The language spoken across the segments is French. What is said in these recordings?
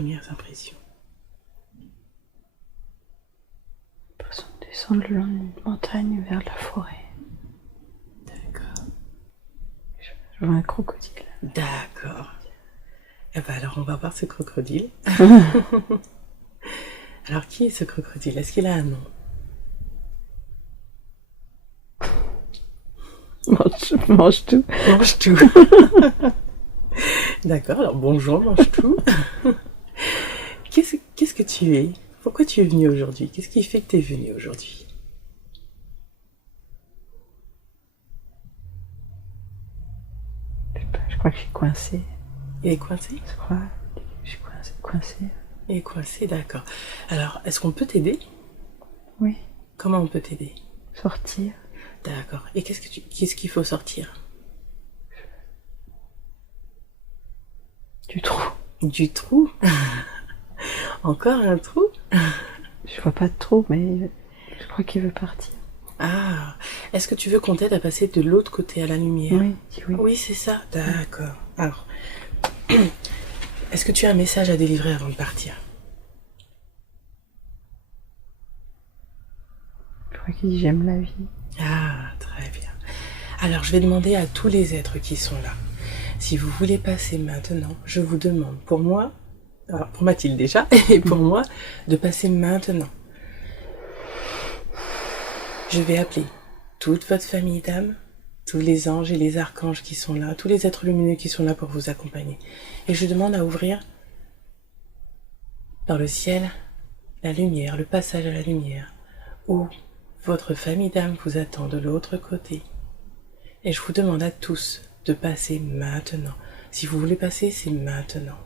premières impressions? L'impression de descendre le long d'une montagne vers la forêt. D'accord. Je vois un crocodile. D'accord. Eh ben alors, on va voir ce crocodile. Alors, qui est ce crocodile? Est-ce qu'il a un nom? Mange tout. Mange tout. D'accord, alors bonjour, mange tout. Qu'est-ce que tu es? Pourquoi tu es venu aujourd'hui? Qu'est-ce qui fait que tu es venu aujourd'hui? Je crois que je suis coincée. Il est coincé? Je crois. Je suis coincée. Il est coincé, d'accord. Alors, est-ce qu'on peut t'aider? Oui. Comment on peut t'aider? Sortir. D'accord. Et qu'est-ce qu'il faut sortir? Du trou. Du trou? Encore un trou? Je vois pas de trou, mais je crois qu'il veut partir. Ah, est-ce que tu veux qu'on t'aide à passer de l'autre côté à la lumière? Oui, oui. Oui, c'est ça. D'accord. Alors, est-ce que tu as un message à délivrer avant de partir? Je crois qu'il dit j'aime la vie. Ah, très bien. Alors, je vais demander à tous les êtres qui sont là. Si vous voulez passer maintenant, je vous demande, pour moi, alors pour Mathilde déjà, et pour moi, de passer maintenant. Je vais appeler toute votre famille d'âmes, tous les anges et les archanges qui sont là, tous les êtres lumineux qui sont là pour vous accompagner. Et je demande à ouvrir dans le ciel la lumière, le passage à la lumière, où votre famille d'âmes vous attend de l'autre côté. Et je vous demande à tous de passer maintenant. Si vous voulez passer, c'est maintenant.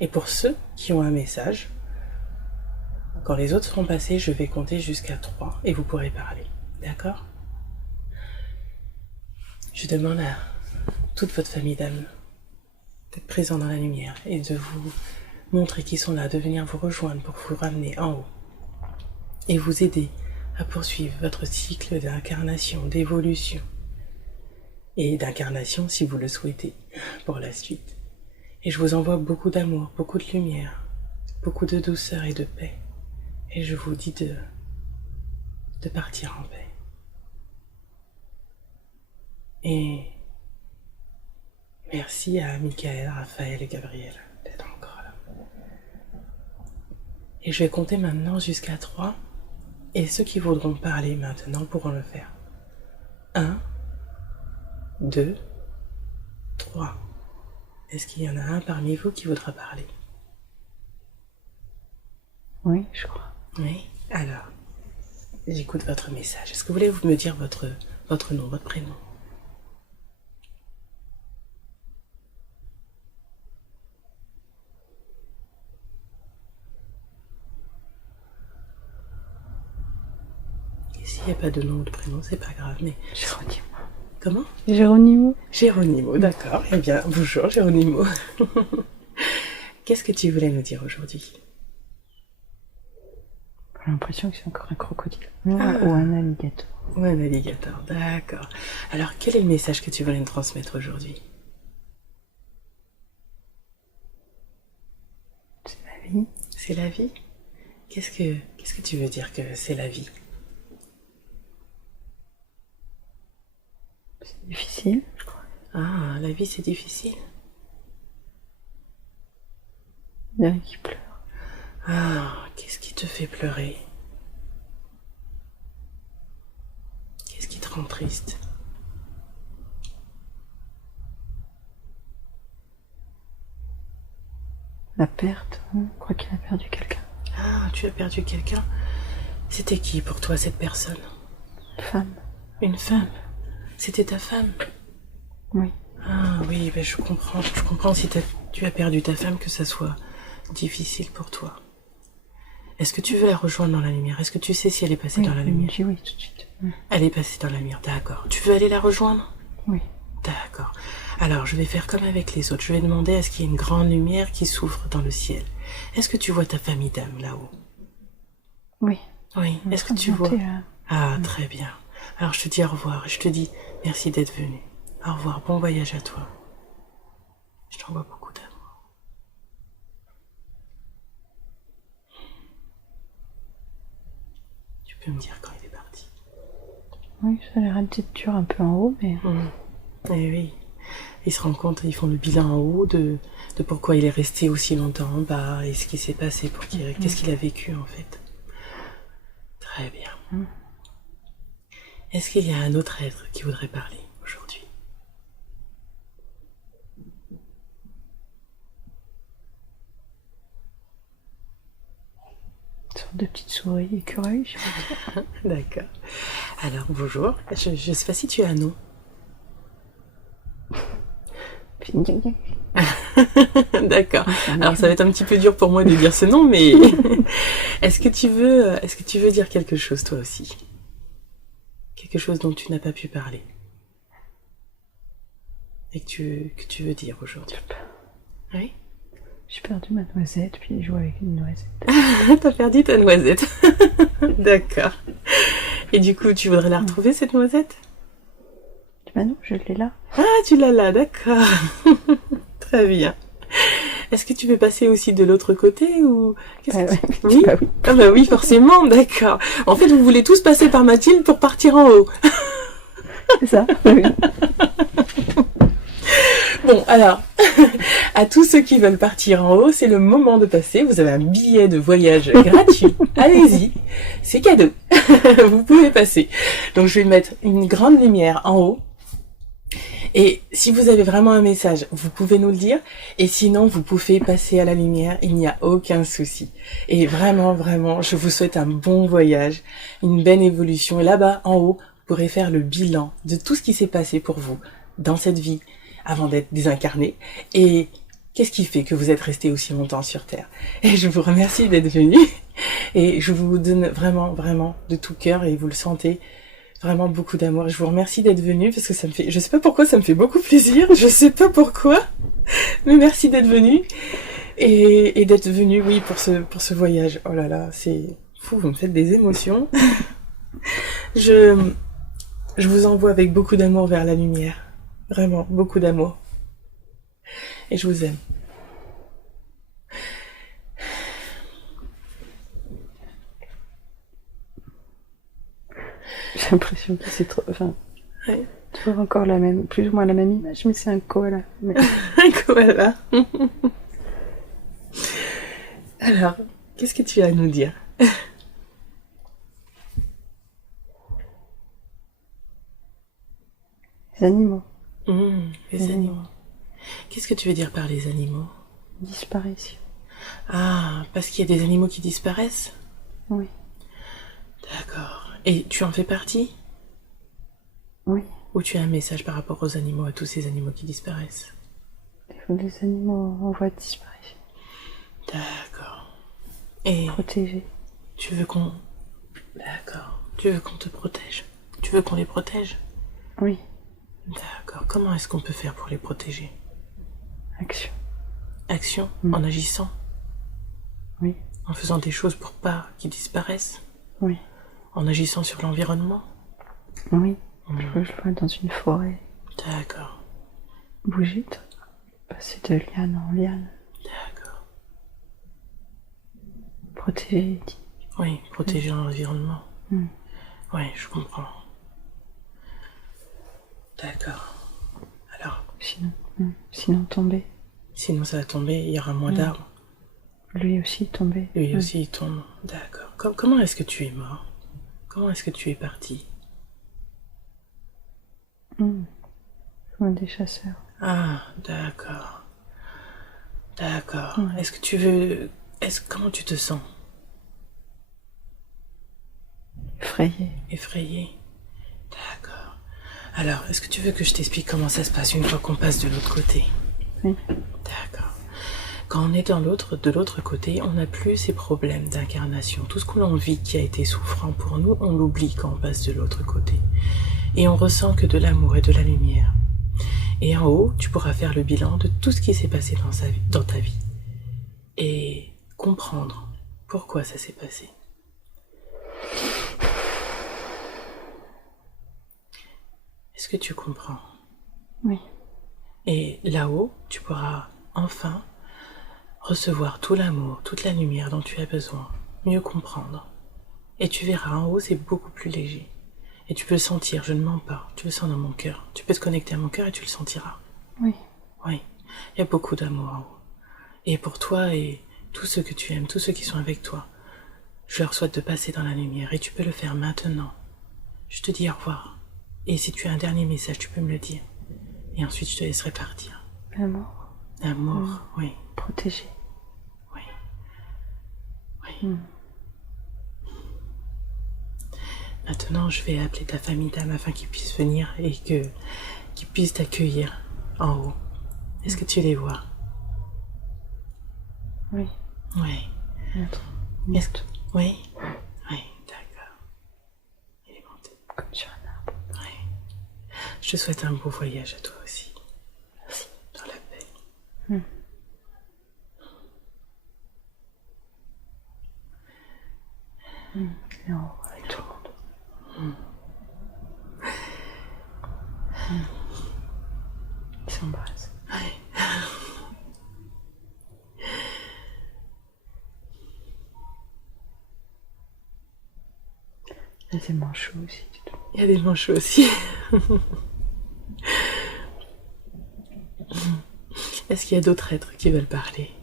Et pour ceux qui ont un message, quand les autres seront passés, je vais compter jusqu'à 3 et vous pourrez parler. D'accord? Je demande à toute votre famille d'âmes d'être présents dans la lumière et de vous montrer qu'ils sont là, de venir vous rejoindre pour vous ramener en haut et vous aider à poursuivre votre cycle d'incarnation, d'évolution et d'incarnation si vous le souhaitez pour la suite. Et je vous envoie beaucoup d'amour, beaucoup de lumière, beaucoup de douceur et de paix. Et je vous dis de partir en paix. Et merci à Michael, Raphaël et Gabriel d'être encore là. Et je vais compter maintenant jusqu'à 3. Et ceux qui voudront parler maintenant pourront le faire. 1, 2, 3. Est-ce qu'il y en a un parmi vous qui voudra parler? Oui, je crois. Oui. Alors, j'écoute votre message. Est-ce que vous voulez me dire votre nom, votre prénom? Et s'il n'y a pas de nom ou de prénom, c'est pas grave, mais... Géronimo. Comment? Géronimo. Géronimo, d'accord. Eh bien, bonjour Géronimo. Qu'est-ce que tu voulais nous dire aujourd'hui? J'ai l'impression que c'est encore un crocodile. Ou un alligator. Ou un alligator, d'accord. Alors, quel est le message que tu voulais nous transmettre aujourd'hui? C'est la vie. C'est la vie? Qu'est-ce que tu veux dire que c'est la vie? C'est difficile, je crois. Ah, la vie c'est difficile? Il y en a qui pleurent. Ah, qu'est-ce qui te fait pleurer? Qu'est-ce qui te rend triste? La perte, je crois qu'il a perdu quelqu'un. Ah, tu as perdu quelqu'un? C'était qui pour toi cette personne? Une femme. Une femme? C'était ta femme? Oui. Ah oui, ben je comprends si tu as perdu ta femme que ça soit difficile pour toi. Est-ce que tu veux la rejoindre dans la lumière? Est-ce que tu sais si elle est passée dans la lumière? Oui, tout de suite. Elle est passée dans la lumière, d'accord. Tu veux aller la rejoindre? Oui. D'accord. Alors, je vais faire comme avec les autres. Je vais demander à ce qu'il y ait une grande lumière qui s'ouvre dans le ciel. Est-ce que tu vois ta famille d'âmes là-haut? Oui. Oui. Est-ce que tu vois? Ah, très bien. Alors, je te dis au revoir et je te dis merci d'être venu. Au revoir, bon voyage à toi. Je t'envoie beaucoup d'amour. peux me dire quand il est parti. Oui, ça a l'air d'être dur un peu en haut, mais... Eh oui. Ils se rencontrent, ils font le bilan en haut de pourquoi il est resté aussi longtemps en bas et ce qui s'est passé qu'est-ce qu'il a vécu en fait. Très bien. Est-ce qu'il y a un autre être qui voudrait parler aujourd'hui? Une sorte de petite souris écureuil, je sais pas. D'accord. Alors bonjour, je ne sais pas si tu as un nom. D'accord. Alors ça va être un petit peu dur pour moi de dire ce nom, mais est-ce que tu veux dire quelque chose toi aussi? Quelque chose dont tu n'as pas pu parler et que tu veux dire aujourd'hui? Oui. J'ai perdu ma noisette, puis je joue avec une noisette. T'as perdu ta noisette. D'accord. Et du coup, tu voudrais la retrouver cette noisette? Bah non, je l'ai là. Ah, tu l'as là, d'accord. Très bien. Est-ce que tu veux passer aussi de l'autre côté ou oui. Bah oui. Ah bah oui, forcément, d'accord. En fait, vous voulez tous passer par Mathilde pour partir en haut. C'est ça, oui. Bon, alors, à tous ceux qui veulent partir en haut, c'est le moment de passer. Vous avez un billet de voyage gratuit. Allez-y, c'est cadeau. Vous pouvez passer. Donc, je vais mettre une grande lumière en haut. Et si vous avez vraiment un message, vous pouvez nous le dire. Et sinon, vous pouvez passer à la lumière. Il n'y a aucun souci. Et vraiment, vraiment, je vous souhaite un bon voyage, une belle évolution. Et là-bas, en haut, vous pourrez faire le bilan de tout ce qui s'est passé pour vous dans cette vie avant d'être désincarné. Et qu'est-ce qui fait que vous êtes resté aussi longtemps sur Terre? Et je vous remercie d'être venu. Et je vous donne vraiment, vraiment de tout cœur, et vous le sentez, vraiment beaucoup d'amour. Je vous remercie d'être venu parce que ça me fait, je sais pas pourquoi, ça me fait beaucoup plaisir. Je sais pas pourquoi, mais merci d'être venu et d'être venu, oui, pour ce voyage. Oh là là, c'est fou, vous me faites des émotions. Je vous envoie avec beaucoup d'amour vers la lumière. Vraiment, beaucoup d'amour. Et je vous aime. J'ai l'impression que c'est trop... Enfin, Ouais. toujours encore la même, plus ou moins la même image, mais c'est un koala. Mais... Un koala. Alors, qu'est-ce que tu as à nous dire? Les animaux. Les animaux. Qu'est-ce que tu veux dire par les animaux? Disparition. Ah, parce qu'il y a des animaux qui disparaissent? Oui. D'accord. Et tu en fais partie? Oui. Ou tu as un message par rapport aux animaux, à tous ces animaux qui disparaissent? Les animaux en voie de disparition. D'accord. Et Protégés. tu veux qu'on... D'accord. Tu veux qu'on te protège? Tu veux qu'on les protège? Oui. D'accord. Comment est-ce qu'on peut faire pour les protéger? Action. Action? En agissant? Oui. En faisant des choses pour pas qu'ils disparaissent? Oui. En agissant sur l'environnement? Oui. Je le vois dans une forêt. D'accord. Bouger, passer de liane en liane. D'accord. Protéger. Oui, protéger l'environnement. Oui, je comprends. D'accord. Alors, Sinon tomber. sinon ça va tomber, il y aura moins d'arbres. Lui aussi tomber. Lui aussi il tombe. D'accord. Comment est-ce que tu es mort? Comment est-ce que tu es parti? Comme des chasseurs. Ah, d'accord. D'accord. Est-ce que tu veux... Comment tu te sens? Effrayé. Effrayé? D'accord. Alors, est-ce que tu veux que je t'explique comment ça se passe une fois qu'on passe de l'autre côté? Oui. D'accord. Quand on est de l'autre côté, on n'a plus ces problèmes d'incarnation. Tout ce que l'on vit qui a été souffrant pour nous, on l'oublie quand on passe de l'autre côté. Et on ressent que de l'amour et de la lumière. Et en haut, tu pourras faire le bilan de tout ce qui s'est passé dans ta vie. Et comprendre pourquoi ça s'est passé. Est-ce que tu comprends? Oui. Et là-haut, tu pourras enfin recevoir tout l'amour, toute la lumière dont tu as besoin, mieux comprendre. Et tu verras, en haut, c'est beaucoup plus léger. Et tu peux le sentir, je ne mens pas. Tu le sens dans mon cœur. Tu peux te connecter à mon cœur et tu le sentiras. Oui. Oui, il y a beaucoup d'amour en haut. Et pour toi et tous ceux que tu aimes, tous ceux qui sont avec toi, je leur souhaite de passer dans la lumière. Et tu peux le faire maintenant. Je te dis au revoir. Et si tu as un dernier message, tu peux me le dire. Et ensuite, je te laisserai partir. L'amour. L'amour, oui. Protégé. Oui. Oui. Maintenant, je vais appeler ta famille d'âme afin qu'ils puissent venir et qu'ils puissent t'accueillir en haut. Est-ce que tu les vois? Oui. Oui. Est-ce que... Oui. Oui, d'accord. Il est monté. Comme sur un arbre. Oui. Je te souhaite un beau voyage à toi aussi. Merci. Dans la paix. Et en haut avec tout le monde. Ils s'embrassent. Oui. Il y a des manchots aussi. Il y a des manchots aussi. Est-ce qu'il y a d'autres êtres qui veulent parler?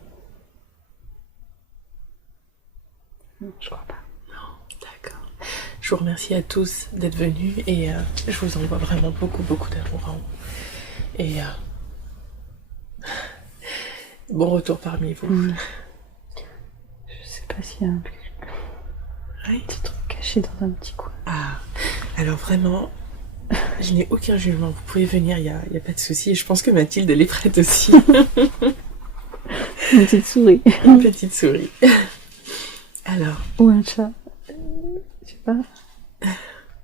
Non, je crois pas. Non, d'accord. Je vous remercie à tous d'être venus et je vous envoie vraiment beaucoup d'amour en haut. Et bon retour parmi vous. Je sais pas s'il y a un petit truc caché dans un petit coin. Ah, alors vraiment, je n'ai aucun jugement. Vous pouvez venir, il y a pas de souci. Et je pense que Mathilde, elle est prête aussi. Une petite souris. Une petite souris. Alors. Ou un chat. Je sais pas.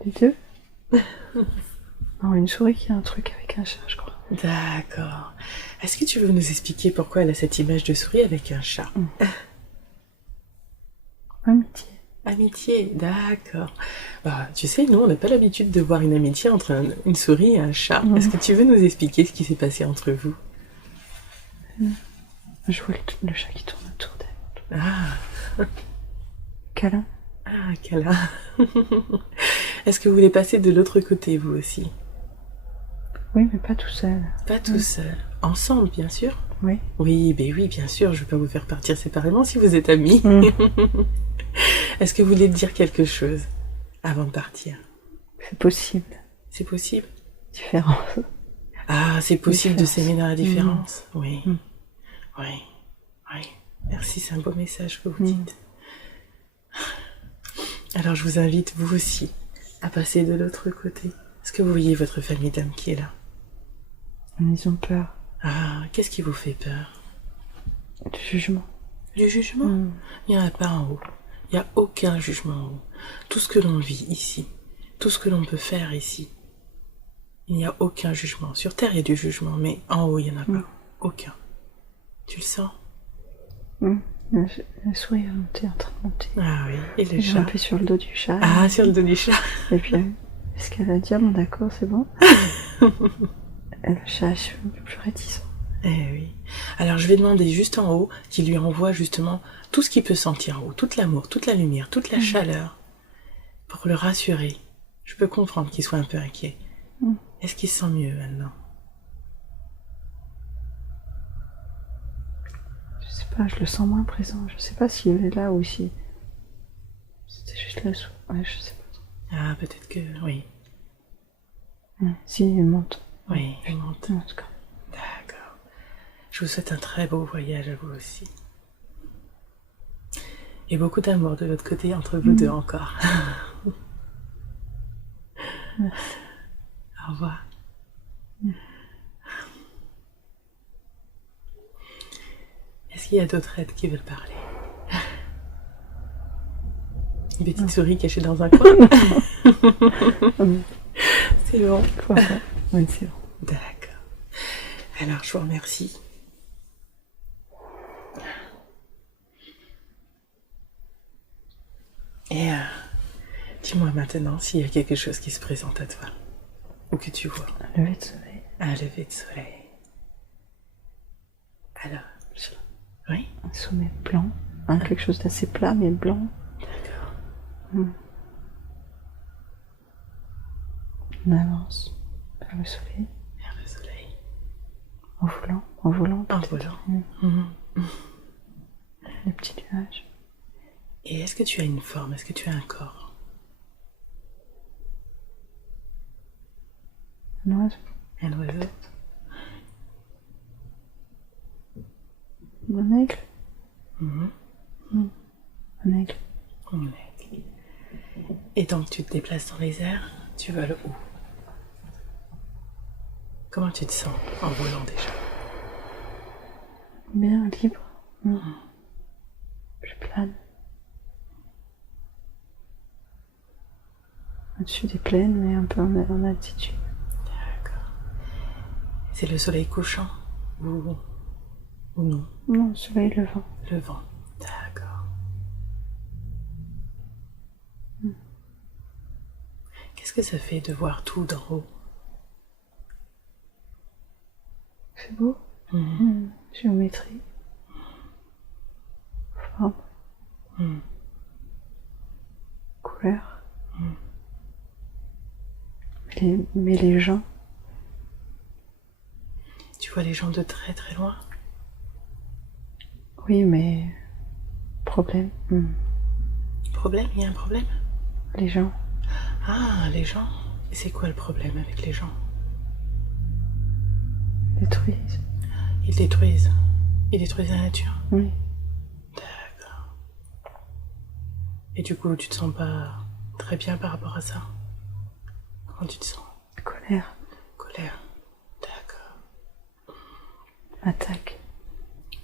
Les deux. Non, une souris qui a un truc avec un chat, je crois. D'accord. Est-ce que tu veux nous expliquer pourquoi elle a cette image de souris avec un chat? Amitié. Amitié, d'accord. Bah, tu sais, nous, on n'a pas l'habitude de voir une amitié entre une souris et un chat. Est-ce que tu veux nous expliquer ce qui s'est passé entre vous? Je vois le chat qui tourne autour d'elle. Ah. Câlin. Ah, câlin. Est-ce que vous voulez passer de l'autre côté, vous aussi? Oui, mais pas tout seul. Pas tout seul. Ensemble, bien sûr? Oui. Oui, ben oui, bien sûr. Je ne vais pas vous faire partir séparément si vous êtes amis. Est-ce que vous voulez dire quelque chose avant de partir? C'est possible. C'est possible? Différence. Ah, c'est possible de s'aimer dans la différence? Oui. Oui. Oui. Merci, c'est un beau message que vous dites. Alors, je vous invite, vous aussi, à passer de l'autre côté. Est-ce que vous voyez votre famille d'âme qui est là? Ils ont peur. Ah, qu'est-ce qui vous fait peur? Du jugement. Du jugement? Il n'y en a pas en haut. Il n'y a aucun jugement en haut. Tout ce que l'on vit ici, tout ce que l'on peut faire ici, il n'y a aucun jugement. Sur Terre, il y a du jugement, mais en haut, il n'y en a pas. Aucun. Tu le sens? La souris est montée, en train de monter. Ah oui, et le J'ai chat? grimpé sur le dos du chat. Ah, sur le dos du chat. Et puis, est-ce qu'elle va dire, bon d'accord, c'est bon? Et le chat, je suis un peu plus réticent. Eh oui. Alors je vais demander juste en haut qu'il lui envoie justement tout ce qu'il peut sentir en haut, tout l'amour, toute la lumière, toute la chaleur, pour le rassurer. Je peux comprendre qu'il soit un peu inquiet. Est-ce qu'il se sent mieux maintenant? Je sais pas, je le sens moins présent. Je sais pas s'il est là ou si... C'était juste la souris. Ouais, je sais pas trop. Ah, peut-être que... oui. Si, il monte. Oui, il monte. En tout cas. D'accord. Je vous souhaite un très beau voyage à vous aussi. Et beaucoup d'amour de l'autre côté entre vous deux encore. Merci. Au revoir. Est-ce qu'il y a d'autres êtres qui veulent parler? Une petite souris cachée dans un coin? C'est bon. Oui, c'est bon. D'accord. Alors, je vous remercie. Et dis-moi maintenant s'il y a quelque chose qui se présente à toi. Ou que tu vois. Un lever de soleil. Un lever de soleil. Alors, oui? Un sommet blanc. Quelque chose d'assez plat, mais blanc. D'accord. On avance vers le soleil. Vers le soleil. En volant. En volant. En peut-être. volant. Les petits nuages. Et est-ce que tu as une forme? Est-ce que tu as un corps? Un oiseau. Un oiseau? Un aigle. Un aigle. Un aigle. Et donc tu te déplaces dans les airs, tu voles où? Comment tu te sens en volant déjà? Bien libre. Je plane. Au-dessus des plaines, mais un peu en altitude. D'accord. C'est le soleil couchant ou non? Non, le soleil levant. Le vent. D'accord. Qu'est-ce que ça fait de voir tout d'en haut? C'est beau. Géométrie. Forme. Couleur. Mais les gens. Tu vois les gens de très très loin? Oui, mais problème. Problème? Il y a un problème? Les gens. Ah, les gens. Et c'est quoi le problème avec les gens? Détruisent. Ils détruisent. Ils détruisent la nature. Oui. D'accord. Et du coup, tu te sens pas très bien par rapport à ça? Comment tu te sens? Colère. Colère. D'accord. Attaque.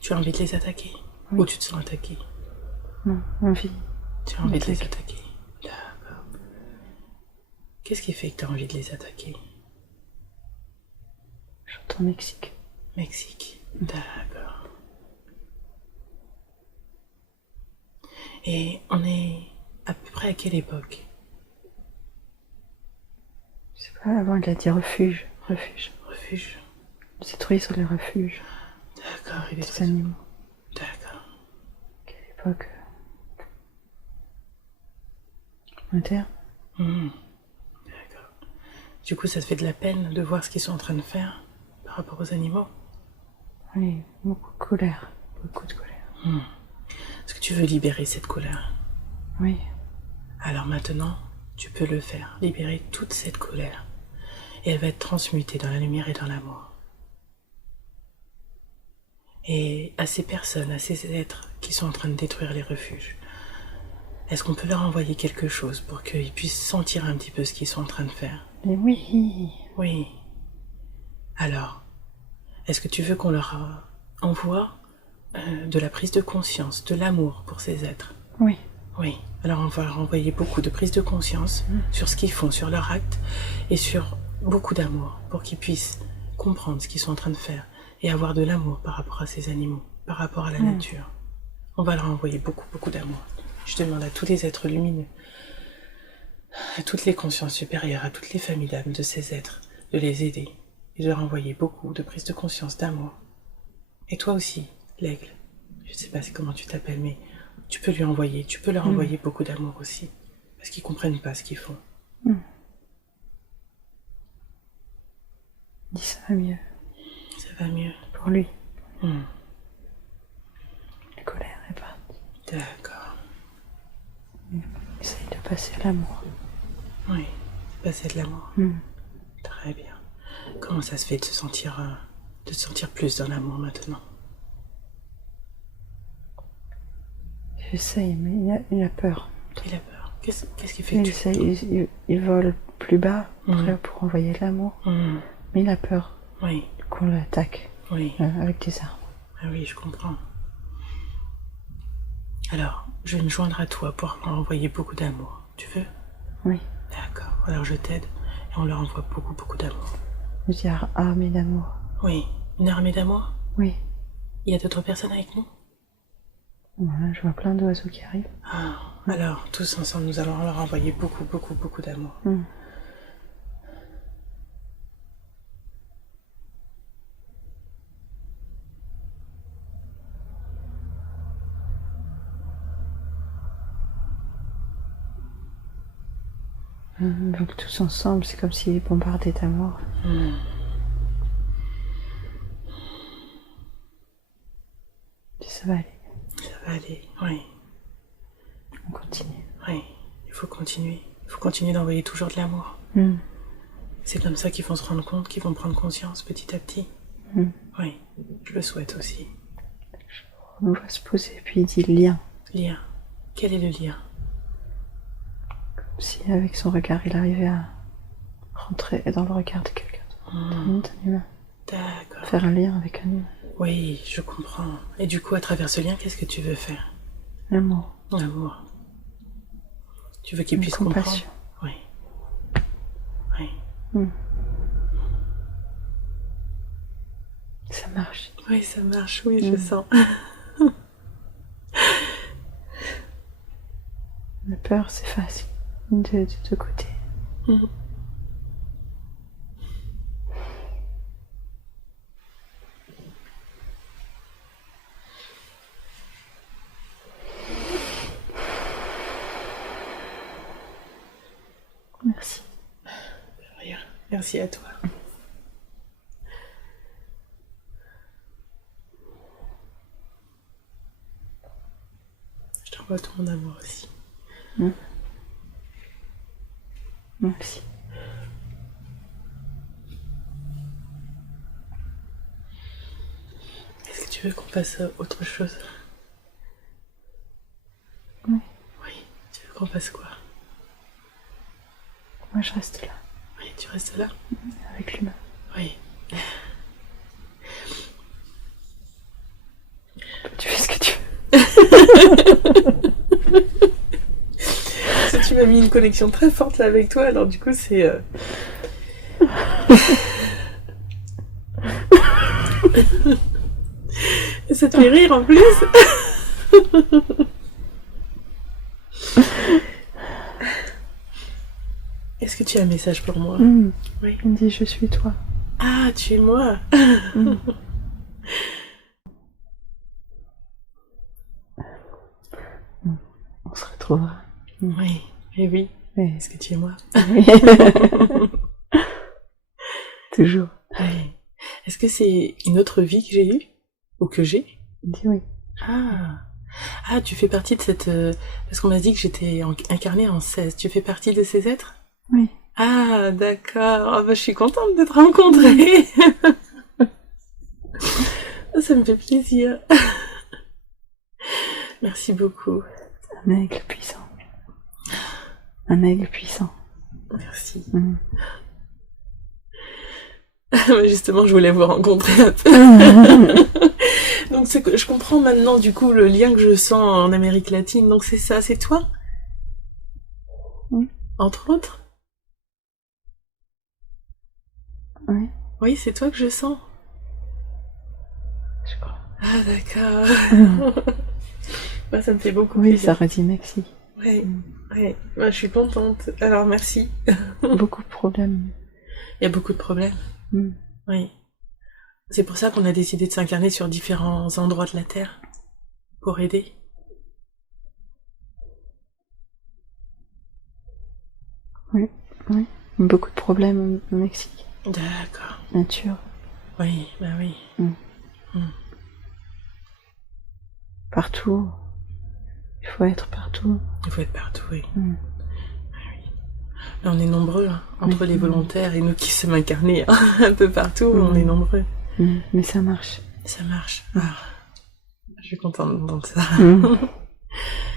Tu as envie de les attaquer? Oui. Ou tu te sens attaqué? Non, envie. Tu as envie de les attaquer? D'accord. Qu'est-ce qui fait que tu as envie de les attaquer? J'entends Mexique. Mexique. D'accord. Et on est à peu près à quelle époque? Je sais pas, avant il a dit refuge. Refuge. Refuge. Ils détruisent les refuges. D'accord, il Des est animaux. D'accord. Quelle époque moderne. D'accord. Du coup, ça te fait de la peine de voir ce qu'ils sont en train de faire par rapport aux animaux? Oui, beaucoup de colère. Beaucoup de colère. Est-ce que tu veux libérer cette colère? Oui. Alors maintenant, tu peux le faire. Libérer toute cette colère. Et elle va être transmutée dans la lumière et dans l'amour. Et à ces personnes, à ces êtres qui sont en train de détruire les refuges, est-ce qu'on peut leur envoyer quelque chose pour qu'ils puissent sentir un petit peu ce qu'ils sont en train de faire? Mais oui. Oui. Alors, est-ce que tu veux qu'on leur envoie de la prise de conscience, de l'amour pour ces êtres? Oui. Oui. Alors on va leur envoyer beaucoup de prise de conscience sur ce qu'ils font, sur leur acte, et sur beaucoup d'amour pour qu'ils puissent comprendre ce qu'ils sont en train de faire et avoir de l'amour par rapport à ces animaux, par rapport à la nature. On va leur envoyer beaucoup, beaucoup d'amour. Je demande à tous les êtres lumineux, à toutes les consciences supérieures, à toutes les familles d'âmes de ces êtres, de les aider et de leur envoyer beaucoup de prise de conscience, d'amour. Et toi aussi, l'aigle, je ne sais pas comment tu t'appelles, mais tu peux leur envoyer beaucoup d'amour aussi, parce qu'ils comprennent pas ce qu'ils font. Dis ça va mieux. Ça va mieux. Pour lui. La colère est partie. D'accord. Essaye de passer à l'amour. Oui, passer de l'amour. Très bien. Comment ça se fait de se sentir plus dans l'amour maintenant? J'essaye, mais il a peur. Il a peur. Qu'est-ce qui fait que il vole plus bas pour envoyer l'amour. Mais il a peur qu'on l'attaque avec des armes. Ah oui, je comprends. Alors, je vais me joindre à toi pour envoyer beaucoup d'amour. Tu veux? Oui. D'accord. Alors je t'aide et on leur envoie beaucoup, beaucoup d'amour. Je dis armée d'amour. Oui. Une armée d'amour? Oui. Il y a d'autres personnes avec nous? Voilà, je vois plein d'oiseaux qui arrivent. Ah, alors, tous ensemble, nous allons leur envoyer beaucoup, beaucoup, beaucoup d'amour. Donc tous ensemble, c'est comme s'ils bombardaient ta mort. Puis ça va aller. Ça va aller, oui. On continue. Oui, il faut continuer. Il faut continuer d'envoyer toujours de l'amour. C'est comme ça qu'ils vont se rendre compte, qu'ils vont prendre conscience petit à petit. Oui, je le souhaite aussi. On va se poser, puis il dit le lien. Lien. Quel est le lien? Comme si avec son regard, il arrivait à rentrer dans le regard de quelqu'un d'un humain. D'accord. Faire un lien avec un humain. Oui, je comprends. Et du coup, à travers ce lien, qu'est-ce que tu veux faire? L'amour. L'amour. Tu veux qu'il Une puisse compassion. comprendre? Oui. Oui. Ça marche. Oui, ça marche, oui, je sens. La peur s'efface de deux côtés. Merci. Rien. Merci à toi. Je t'envoie tout mon amour aussi. Merci. Est-ce que tu veux qu'on fasse autre chose? Oui. Oui. Tu veux qu'on fasse quoi? Moi, je reste là. Oui, tu restes là? Avec l'humain. Oui. Tu fais ce que tu veux. Si tu m'as mis une connexion très forte là avec toi, alors du coup c'est... Et ça te fait rire en plus. Est-ce que tu as un message pour moi? Oui. Il me dit je suis toi. Ah, tu es moi. On se retrouvera. Oui, et oui. Oui. Est-ce que tu es moi? Toujours. Oui. Est-ce que c'est une autre vie que j'ai eue? Ou que j'ai? Il dit oui. Ah, tu fais partie de cette... Parce qu'on m'a dit que j'étais incarnée en 16. Tu fais partie de ces êtres? Oui. Ah, d'accord. Ah, bah, je suis contente de te rencontrer. Ça me fait plaisir. Merci beaucoup. Un aigle puissant. Un aigle puissant. Merci. Justement, je voulais vous rencontrer un peu. Donc, je comprends maintenant, du coup, le lien que je sens en Amérique latine. Donc, c'est ça, c'est toi? Oui. Entre autres? Oui. Oui, c'est toi que je sens. Je crois. Ah, d'accord. Bah, ça me fait beaucoup plaisir. plaisir. Ça redit merci. Oui, ouais. Bah, je suis contente. Alors, merci. Beaucoup de problèmes. Il y a beaucoup de problèmes. Oui. C'est pour ça qu'on a décidé de s'incarner sur différents endroits de la Terre. Pour aider. Oui. Beaucoup de problèmes au Mexique. D'accord. Nature. Oui, bah oui. Partout. Il faut être partout. Il faut être partout, oui. Là, on est nombreux, hein, entre les volontaires et nous qui sommes incarnés un peu partout, on est nombreux. Mais ça marche. Ça marche. Ah, je suis contente d'entendre ça.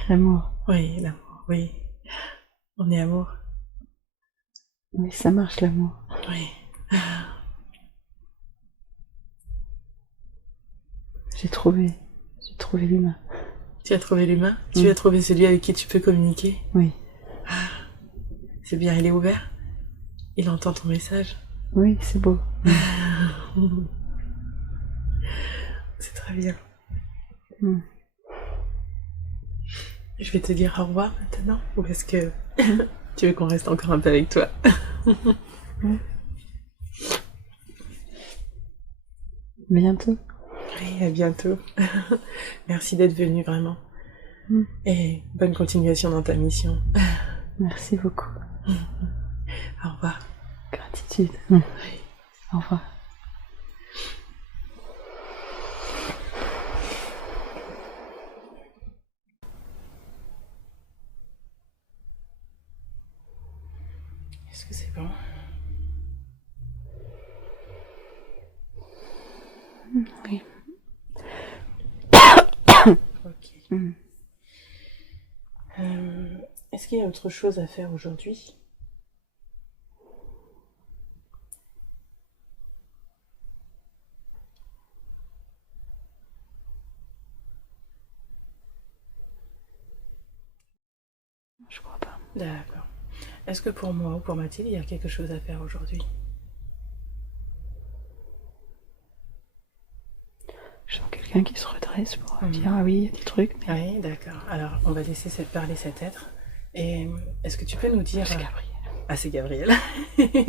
L'amour. Oui, l'amour, oui. On est amour. Mais ça marche, l'amour. Oui. J'ai trouvé l'humain. Tu as trouvé l'humain? Tu as trouvé celui avec qui tu peux communiquer? Oui. C'est bien, il est ouvert? Il entend ton message? Oui, c'est beau. C'est très bien. Je vais te dire au revoir maintenant? Ou est-ce que tu veux qu'on reste encore un peu avec toi? Bientôt. Oui, à bientôt. Merci d'être venu, vraiment. Et bonne continuation dans ta mission. Merci beaucoup. Au revoir. Gratitude. Oui. Au revoir. Est-ce que c'est bon? Oui. Ok. Mm. Est-ce qu'il y a autre chose à faire aujourd'hui? Je crois pas. D'accord. Est-ce que pour moi ou pour Mathilde, il y a quelque chose à faire aujourd'hui? Je sens quelqu'un qui se redresse pour dire ah oui, il y a des trucs. Mais... Oui, d'accord. Alors, on va laisser parler cet être. Et est-ce que tu peux nous dire... C'est Gabriel. Ah, c'est Gabriel.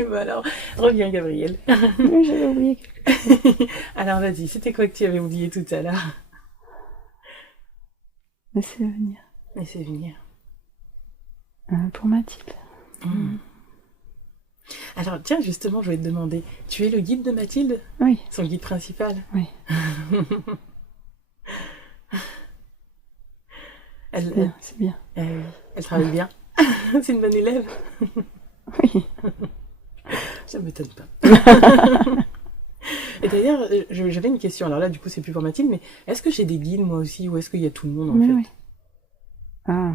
Bah alors, reviens Gabriel. Oui, j'avais oublié quelque chose. Alors vas-y, c'était quoi que tu avais oublié tout à l'heure? Laissez venir. Laissez venir. Pour Mathilde. Alors tiens, justement, je vais te demander, tu es le guide de Mathilde? Oui. Son guide principal? Oui. C'est bien. Elle travaille bien. C'est une bonne élève. Oui. Ça m'étonne pas. Et d'ailleurs, j'avais une question. Alors là, du coup, c'est plus pour Mathilde, mais est-ce que j'ai des guides moi aussi, ou est-ce qu'il y a tout le monde en fait? Oui. Ah.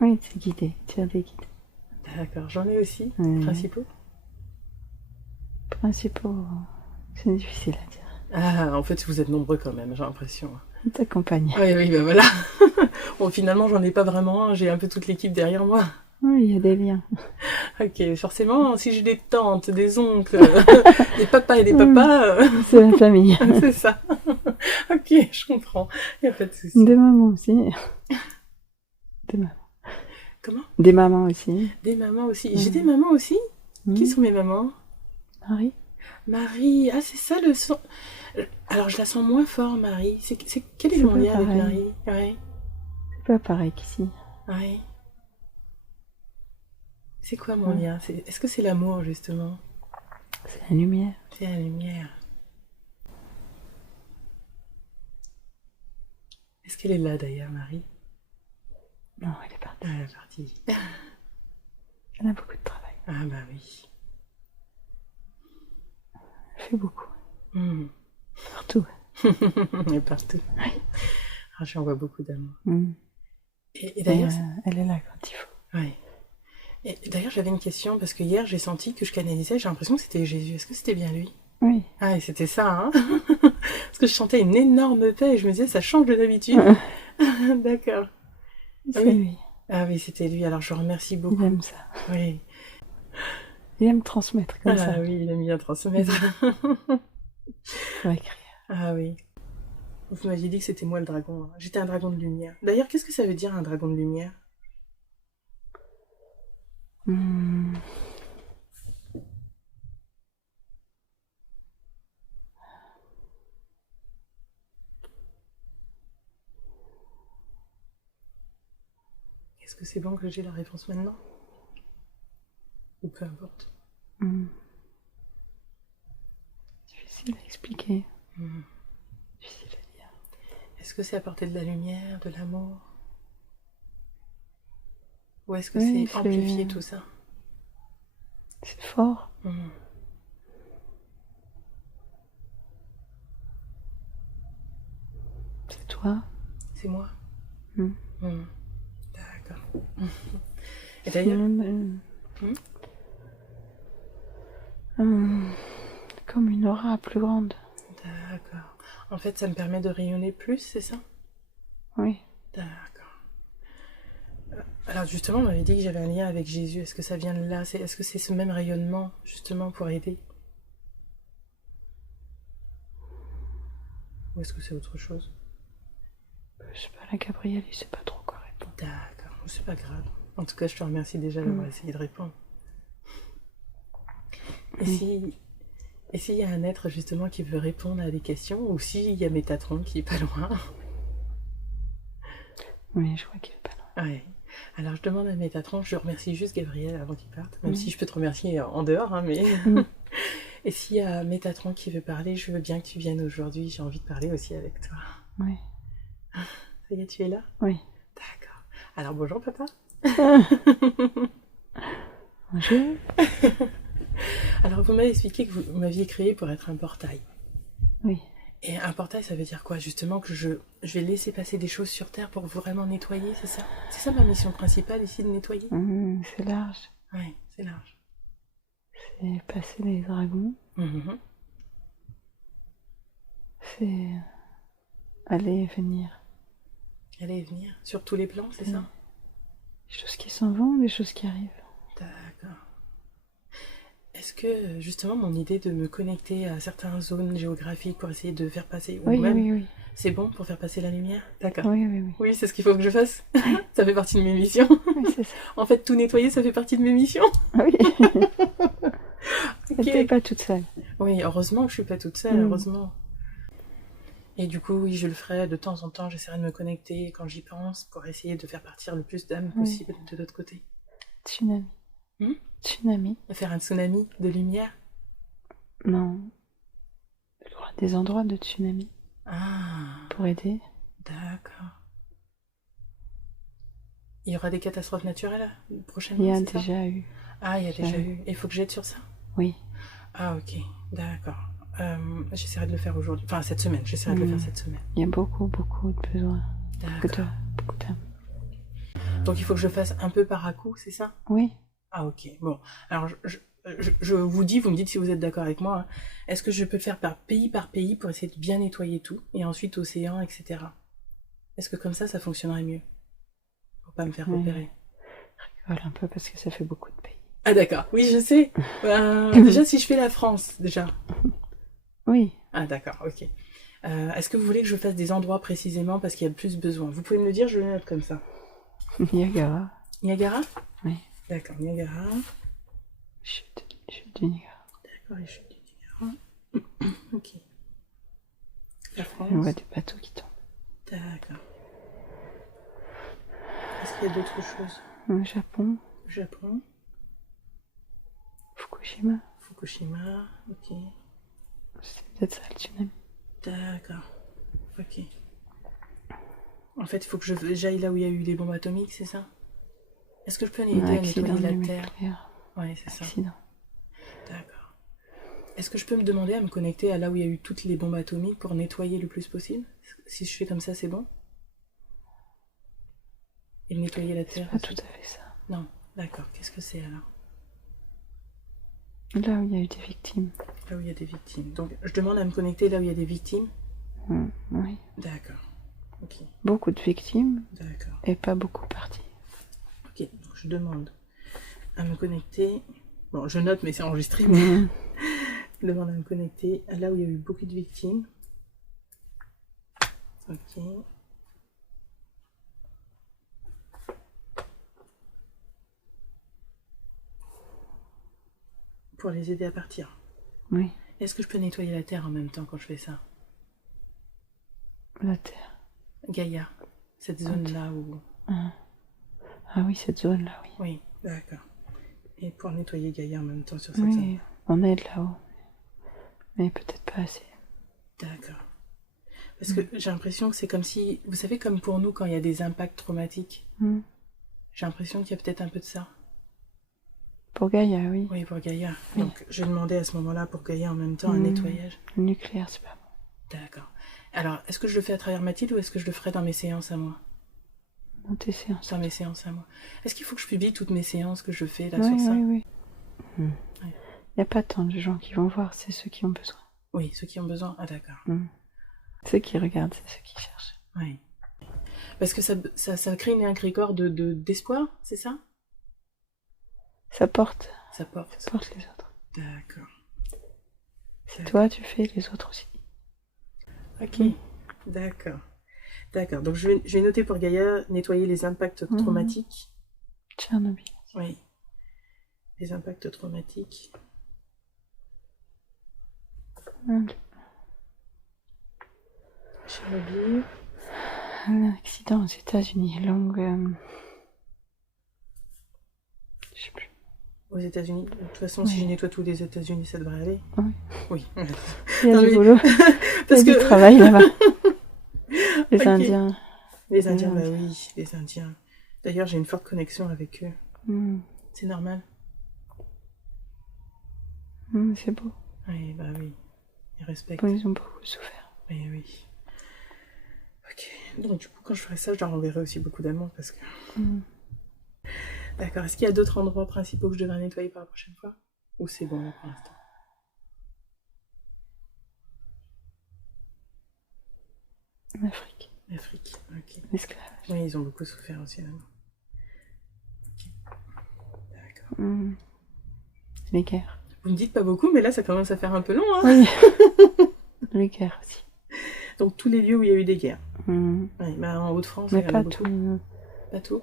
Oui, c'est guidé. Tu as des guides. D'accord, j'en ai aussi. Principaux? Principaux, c'est difficile à dire. Ah, en fait, vous êtes nombreux quand même, j'ai l'impression. Ils t'accompagnent. Oui, ben voilà. Bon, finalement, j'en ai pas vraiment un, j'ai un peu toute l'équipe derrière moi. Oui, il y a des liens. Ok, forcément, si j'ai des tantes, des oncles, des papas et des papas... C'est la famille. C'est ça. Ok, je comprends. Il n'y a pas de souci. Des mamans aussi. Des mamans. Comment? Des mamans aussi. Des mamans aussi. J'ai des mamans aussi? Qui sont mes mamans? Marie. Marie. Ah, c'est ça le son. Alors, je la sens moins fort, Marie. Quel est mon lien avec Marie? Ouais. C'est pas pareil qu'ici. Ouais. C'est quoi mon lien? Est-ce que c'est l'amour, justement? C'est la lumière. C'est la lumière. Est-ce qu'elle est là, d'ailleurs, Marie? Non, elle est partie. Ah, elle est partie. Elle a beaucoup de travail. Ah, bah oui. Elle fait beaucoup. Partout. Et partout. Oui. Ah, j'en vois beaucoup d'amour. Et d'ailleurs... elle est là quand il faut. Oui. Et d'ailleurs, j'avais une question, parce que hier, j'ai senti que je canalisais, j'ai l'impression que c'était Jésus. Est-ce que c'était bien lui? Oui. Ah, et c'était ça, hein? Parce que je sentais une énorme paix, et je me disais, ça change de d'habitude. D'accord. C'est lui. Ah oui, c'était lui, alors je remercie beaucoup. Il aime ça. Oui. Il aime transmettre comme ça. Ah oui, il aime bien transmettre. Faut écrire. Ah oui. Vous m'aviez dit que c'était moi le dragon. Hein. J'étais un dragon de lumière. D'ailleurs, qu'est-ce que ça veut dire un dragon de lumière? Est-ce que c'est bon que j'ai la réponse maintenant? Ou peu importe. Difficile à expliquer. Difficile à dire. Est-ce que c'est apporter de la lumière, de l'amour? Ou est-ce que c'est amplifier tout ça? C'est fort. C'est toi. C'est moi. D'accord. Et d'ailleurs... comme une aura plus grande. D'accord. En fait, ça me permet de rayonner plus, c'est ça? Oui. D'accord. Alors justement, on m'avait dit que j'avais un lien avec Jésus. Est-ce que ça vient de là? Est-ce que c'est ce même rayonnement, justement, pour aider? Ou est-ce que c'est autre chose? Je sais pas, la Gabrielle, il sait pas trop quoi répondre. D'accord, c'est pas grave. En tout cas, je te remercie déjà d'avoir essayé de répondre. Et s'il y a un être, justement, qui veut répondre à des questions, ou s'il y a Métatron qui est pas loin? Oui, je crois qu'il est pas loin. Ouais. Alors je demande à Métatron, je remercie juste Gabriel avant qu'il parte, même Mm. si je peux te remercier en dehors, hein, mais... Mm. Et s'il y a Métatron qui veut parler, je veux bien que tu viennes aujourd'hui, j'ai envie de parler aussi avec toi. Oui. Ça y est, tu es là? Oui. D'accord. Alors bonjour papa. Bonjour. Alors vous m'avez expliqué que vous m'aviez créé pour être un portail. Oui. Et un portail, ça veut dire quoi? Justement que je vais laisser passer des choses sur Terre pour vraiment nettoyer, c'est ça? C'est ça ma mission principale ici, de nettoyer? C'est large. Ouais, c'est large. C'est passer les dragons. Mhm. C'est aller et venir. Aller et venir, sur tous les plans, c'est ça? Des choses qui s'en vont, des choses qui arrivent. D'accord. Est-ce que justement mon idée de me connecter à certaines zones géographiques pour essayer de faire passer, ou Oui, même oui, oui. c'est bon pour faire passer la lumière? D'accord. Oui, oui, oui. Oui, c'est ce qu'il faut que je fasse. Ça fait partie de mes missions. Oui, c'est ça. En fait, tout nettoyer, ça fait partie de mes missions. Oui. Ok. T'es pas toute seule. Oui, heureusement que je suis pas toute seule, Mm. heureusement. Et du coup, oui, je le ferai de temps en temps, j'essaierai de me connecter quand j'y pense pour essayer de faire partir le plus d'âmes Oui. possible de l'autre côté. Tsunami. Hmm? Tsunami. De faire un tsunami de lumière. Non. Des endroits de tsunami Ah, pour aider. d'accord. Il y aura des catastrophes naturelles Il prochainement, y a c'est ça? déjà eu. Ah, il y a déjà eu. eu. Et il faut que j'aide sur ça? Oui. Ah, ok, d'accord. J'essaierai de le faire aujourd'hui. Enfin, cette semaine, j'essaierai de le faire cette semaine. Il y a beaucoup, beaucoup de besoins. D'accord. Beaucoup d'âmes. Donc il faut que je fasse un peu par à coup, c'est ça? Oui. Ah, ok. Bon, alors je vous dis, vous me dites si vous êtes d'accord avec moi, hein. Est-ce que je peux le faire par pays pour essayer de bien nettoyer tout, et ensuite océan, etc. Est-ce que comme ça fonctionnerait mieux? Pour pas me faire repérer. Je rigole un peu parce que ça fait beaucoup de pays. Ah d'accord, oui je sais. Déjà si je fais la France, déjà. Oui. Ah d'accord, ok. Est-ce que vous voulez que je fasse des endroits précisément parce qu'il y a le plus besoin? Vous pouvez me le dire, je le note comme ça. Niagara. Niagara? Oui. D'accord, Niagara. Chute du Niagara. D'accord, les chutes du Niagara. Ok. La France. On voit des bateaux qui tombent. D'accord. Est-ce qu'il y a d'autres choses? Au Japon. Japon. Fukushima. Fukushima, ok. C'est peut-être ça le tsunami. D'accord, ok. En fait, il faut que j'aille là où il y a eu les bombes atomiques, c'est ça? Est-ce que je peux aider à nettoyer la Terre? Ouais, c'est ça. Accident. D'accord. Est-ce que je peux me demander à me connecter à là où il y a eu toutes les bombes atomiques pour nettoyer le plus possible? Si je fais comme ça, c'est bon? Et nettoyer la Terre? C'est pas tout à fait ça. Non, d'accord. Qu'est-ce que c'est alors? Là où il y a eu des victimes. Là où il y a des victimes. Donc, je demande à me connecter là où il y a des victimes? Oui. D'accord. Ok. Beaucoup de victimes. D'accord. Et pas beaucoup partis. Ok, donc je demande à me connecter. Bon, je note, mais c'est enregistré. Je demande à me connecter à là où il y a eu beaucoup de victimes. Ok. Pour les aider à partir. Oui. Est-ce que je peux nettoyer la Terre en même temps quand je fais ça? La Terre. Gaïa, cette zone-là où... Ah oui, cette zone-là, oui. Oui, d'accord. Et pour nettoyer Gaïa en même temps sur cette zone. Oui, on aide là-haut. Mais peut-être pas assez. D'accord. Parce que j'ai l'impression que c'est comme si... Vous savez, comme pour nous, quand il y a des impacts traumatiques, j'ai l'impression qu'il y a peut-être un peu de ça. Pour Gaïa, oui. Oui, pour Gaïa. Oui. Donc, j'ai demandé à ce moment-là pour Gaïa en même temps un nettoyage. Le nucléaire, c'est pas bon. D'accord. Alors, est-ce que je le fais à travers Mathilde ou est-ce que je le ferai dans mes séances à moi? Dans tes séances. Dans mes séances à moi. Est-ce qu'il faut que je publie toutes mes séances que je fais là Oui, sur ça? oui, oui. Il n'y a pas tant de gens qui vont voir, c'est ceux qui ont besoin. Oui, ceux qui ont besoin. Ah, d'accord. Ceux qui regardent, c'est ceux qui cherchent. Oui. Parce que ça crée une égrégore d'espoir, c'est ça? Ça porte. Ça porte. Ça porte les autres. D'accord. Si toi, tu fais, les autres aussi. Ok. D'accord. D'accord. Donc, je vais noter pour Gaïa, nettoyer les impacts traumatiques. Tchernobyl. Oui. Les impacts traumatiques. Tchernobyl. Un accident aux États-Unis, longue. Je sais plus. Aux États-Unis. De toute façon, Oui. si je nettoie tous les États-Unis, ça devrait aller. Oui. Oui. Il y a Non, du mais- boulot. Parce Il y a que du travail là-bas. Les Ok. Indiens. les Indiens, bah Indiens. oui, les Indiens. D'ailleurs, j'ai une forte connexion avec eux. C'est normal. C'est beau. Oui, bah oui. Ils respectent. Bon, ils ont beaucoup souffert. Oui, oui. Ok. Donc, du coup, quand je ferai ça, je leur enverrai aussi beaucoup d'amour parce que. D'accord. Est-ce qu'il y a d'autres endroits principaux que je devrais nettoyer pour la prochaine fois? Ou c'est bon là pour l'instant? L'Afrique. L'Afrique, ok. L'esclavage. Oui, ils ont beaucoup souffert aussi là-bas. Ok. D'accord. Les guerres. Vous me dites pas beaucoup, mais là, ça commence à faire un peu long, hein? Oui. Les guerres aussi. Donc, tous les lieux où il y a eu des guerres. Mm. Oui, bah, en Haute-France, Mais il y en a pas beaucoup. tout. Pas tout?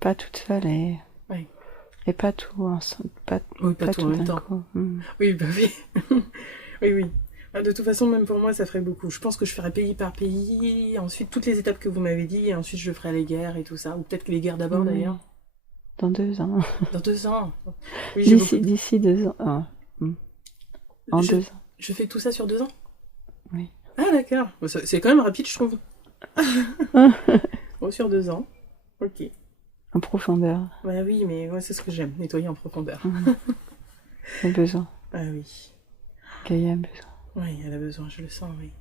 Pas toute seule et. Oui. Et pas tout ensemble. Pas, Oui, pas tout en même d'un temps. coup. Oui, bah oui. Oui, oui. Ah, de toute façon, même pour moi, ça ferait beaucoup. Je pense que je ferais pays par pays, ensuite toutes les étapes que vous m'avez dit, et ensuite je ferai les guerres et tout ça. Ou peut-être que les guerres d'abord, Oui. d'ailleurs. Dans 2 ans. Dans 2 ans. Oui, j'ai beaucoup... D'ici 2 ans. En 2 ans. Je fais tout ça sur 2 ans? Oui. Ah, d'accord. Bon, c'est quand même rapide, je trouve. Bon, sur 2 ans. Ok. En profondeur. Bah oui, mais ouais, c'est ce que j'aime, nettoyer en profondeur. Il y a besoin. Ah oui. Gaïa a besoin. Oui, elle a besoin, je le sens, oui.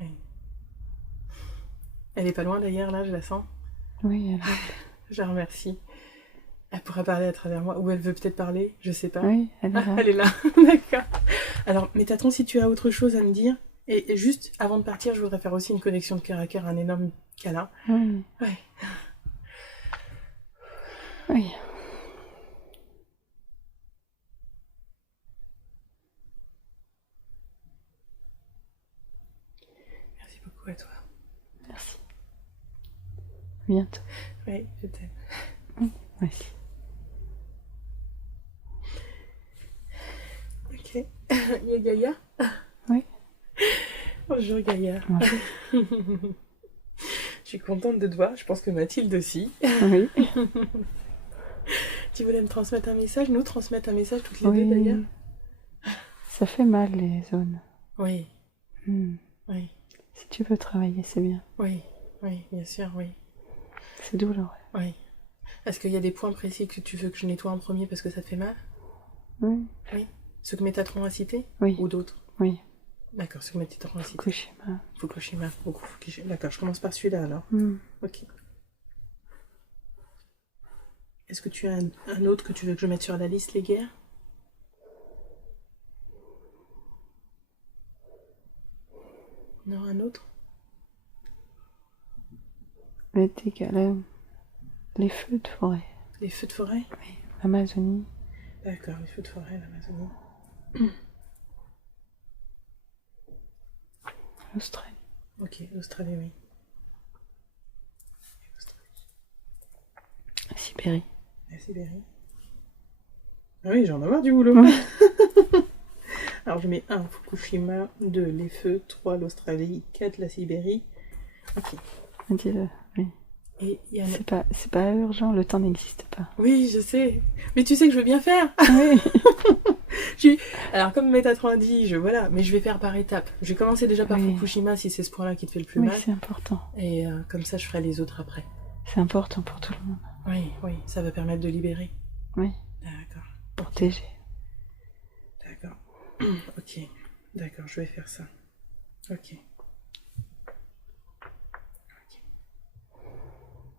Oui. Elle est pas loin d'ailleurs, là, je la sens. Oui, elle Je la remercie. Elle pourra parler à travers moi, ou elle veut peut-être parler, je sais pas. Oui, elle est Ah, là. elle est là, d'accord. Alors, Métatron, si tu as autre chose à me dire, et juste avant de partir, je voudrais faire aussi une connexion de cœur à cœur, un énorme câlin. Oui. Ouais. Oui. Merci beaucoup à toi. Merci. À bientôt. Oui, je t'aime. Moi aussi. Ok. Il y a Gaïa? Oui. Bonjour Gaïa. Bonjour. Je suis contente de te voir, je pense que Mathilde aussi. Oui. Tu voulais me transmettre un message, nous transmettre un message toutes les Oui. deux d'ailleurs? Ça fait mal les zones. Oui, oui, Si tu veux travailler, c'est bien. oui, oui, bien sûr, oui. C'est douloureux. Oui. Est-ce qu'il y a des points précis que tu veux que je nettoie en premier parce que ça te fait mal? Oui. Oui. Ceux que Métatron a cités? Oui. Ou d'autres? Oui. D'accord, ceux que Métatron a cités. Fukushima. Fukushima, beaucoup Fukushima. D'accord, je commence par celui-là alors. Ok. Est-ce que tu as un autre que tu veux que je mette sur la liste, les guerres? Non, un autre? Les dégâts, les feux de forêt. Les feux de forêt? Oui. L'Amazonie. D'accord, les feux de forêt, l'Amazonie. L'Australie. Ok, l'Australie, oui. La Sibérie. La Sibérie. Ah oui, j'en ai marre du boulot. Alors je mets 1, Fukushima, 2, les feux, 3, l'Australie, 4, la Sibérie. Ok. Dis-le. Oui. Et il y en a... C'est pas urgent, le temps n'existe pas. Oui, je sais. Mais tu sais que je veux bien faire. Oui. Alors comme Métatron a dit, voilà, mais je vais faire par étapes. Je vais commencer déjà par Oui. Fukushima si c'est ce point-là qui te fait le plus Oui, mal. c'est important. Et comme ça, je ferai les autres après. C'est important pour tout le monde. Oui, oui, ça va permettre de libérer. Oui. D'accord. Protéger. D'accord. Ok. D'accord, je vais faire ça. Ok.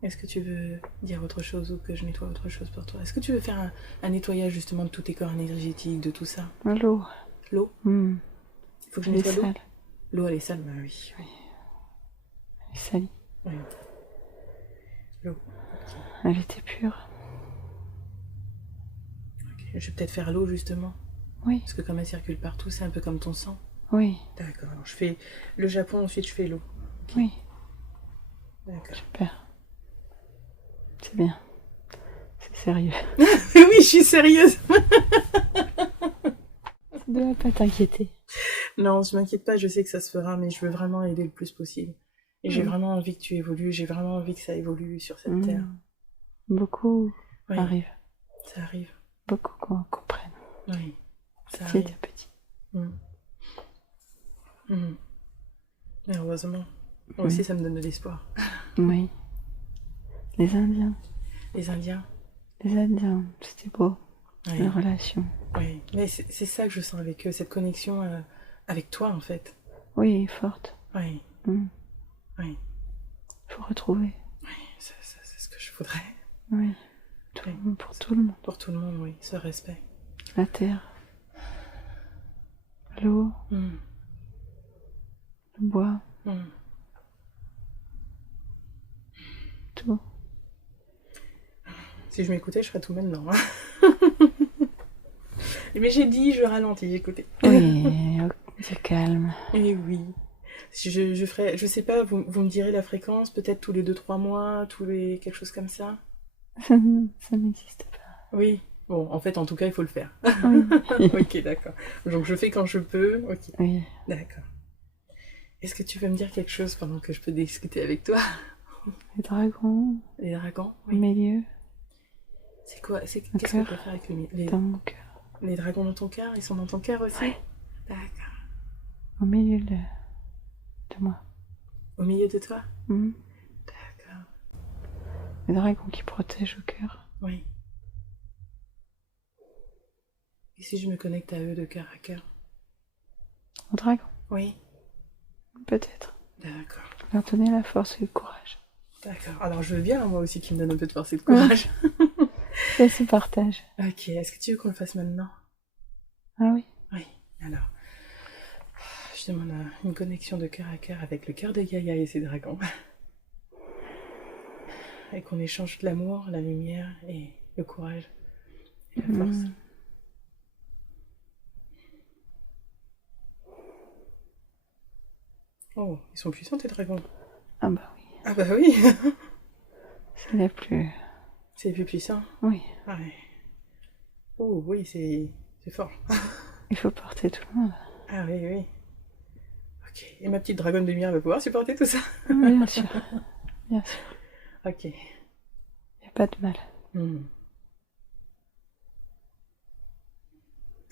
Est-ce que tu veux dire autre chose ou que je nettoie autre chose pour toi? Est-ce que tu veux faire un nettoyage justement de tous tes corps énergétiques, de tout ça? L'eau. L'eau? Il Il faut que je Elle est nettoie l'eau? sale. L'eau, elle est sale, bah oui. Elle est salie. Oui. L'eau. Ok. Elle était pure. Ok. Je vais peut-être faire l'eau justement. Oui. Parce que comme elle circule partout, c'est un peu comme ton sang. Oui. D'accord. Alors je fais le Japon, ensuite je fais l'eau. Ok. Oui. D'accord. Super. C'est bien. C'est sérieux. Oui, je suis sérieuse. Tu ne dois pas t'inquiéter. Non, je m'inquiète pas, je sais que ça se fera, mais je veux vraiment aider le plus possible. Et j'ai vraiment envie que tu évolues, j'ai vraiment envie que ça évolue sur cette terre. Beaucoup Oui, arrivent. ça arrive. Beaucoup comprennent. Oui, ça Petit arrive. à petit. Mais heureusement. Moi aussi, ça me donne de l'espoir. Oui. Les Indiens. Les Indiens. Les Indiens, c'était beau. Oui. Les relations. Oui, mais c'est ça que je sens avec eux, cette connexion avec toi, en fait. Oui, forte. Oui. Oui. Faut retrouver. Oui, c'est ce que je voudrais. Oui. Pour tout le monde. Pour tout le monde, oui, ce respect. La terre. L'eau. Le bois. Tout. Si je m'écoutais, je ferais tout maintenant. Mais j'ai dit, je ralentis, écoutez. Oui, du calme. Et oui. Si je ferais, je sais pas, vous me direz la fréquence, peut-être tous les 2-3 mois, quelque chose comme ça. Ça n'existe pas. Oui. Bon, en fait, en tout cas, il faut le faire. Oui. Ok, d'accord. Donc je fais quand je peux. Ok. Oui. D'accord. Est-ce que tu veux me dire quelque chose pendant que je peux discuter avec toi? Les dragons. Les dragons? Au milieu. C'est quoi? Qu'est-ce qu'on peut faire avec dans mon cœur. Les dragons dans ton cœur? Ils sont dans ton cœur aussi? Oui. D'accord. Au milieu de moi. Au milieu de toi? D'accord. Les dragons qui protègent au cœur. Oui. Et si je me connecte à eux de cœur à cœur? Aux dragons? Oui. Peut-être. D'accord. Leur donner la force et le courage. D'accord. Alors je veux bien, moi aussi, qu'ils me donnent un peu de force et de courage. Ça se partage. Ok. Est-ce que tu veux qu'on le fasse maintenant? Ah oui? Oui. Alors, je demande une connexion de cœur à cœur avec le cœur de Gaïa et ses dragons. Et qu'on échange l'amour, la lumière et le courage et la force. Oh, ils sont puissants tes dragons. Ah bah oui. Ah bah oui. C'est les plus... C'est les plus puissants? Oui. Ah ouais. Oh oui, c'est fort. Il faut porter tout le monde. Ah oui, oui. Ok. Et ma petite dragonne de lumière va pouvoir supporter tout ça? Bien sûr. Bien sûr. Ok. Il n'y a pas de mal.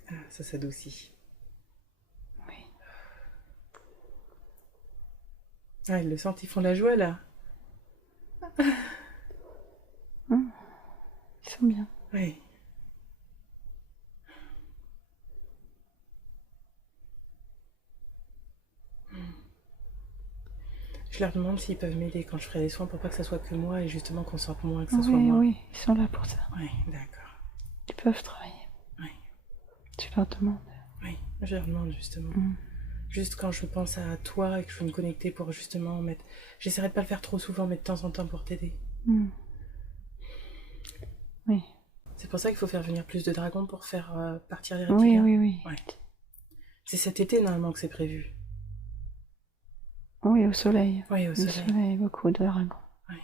Ah, ça s'adoucit. Oui. Ah, ils le sentent, ils font la joie là. Ils sont bien. Oui. Je leur demande s'ils peuvent m'aider quand je ferai les soins pour pas que ça soit que moi et justement qu'on sente moins que ça soit moi. Oui, ils sont là pour ça. Oui, d'accord. Ils peuvent travailler. Oui. Tu leur demandes. Oui, je leur demande justement. Juste quand je pense à toi et que je veux me connecter pour justement mettre... J'essaierai de pas le faire trop souvent, mais de temps en temps pour t'aider. Oui. C'est pour ça qu'il faut faire venir plus de dragons pour faire partir les reptiliens. Oui. Ouais. C'est cet été normalement que c'est prévu. Oui, au soleil. Oui, au soleil. Beaucoup de dragons. Oui.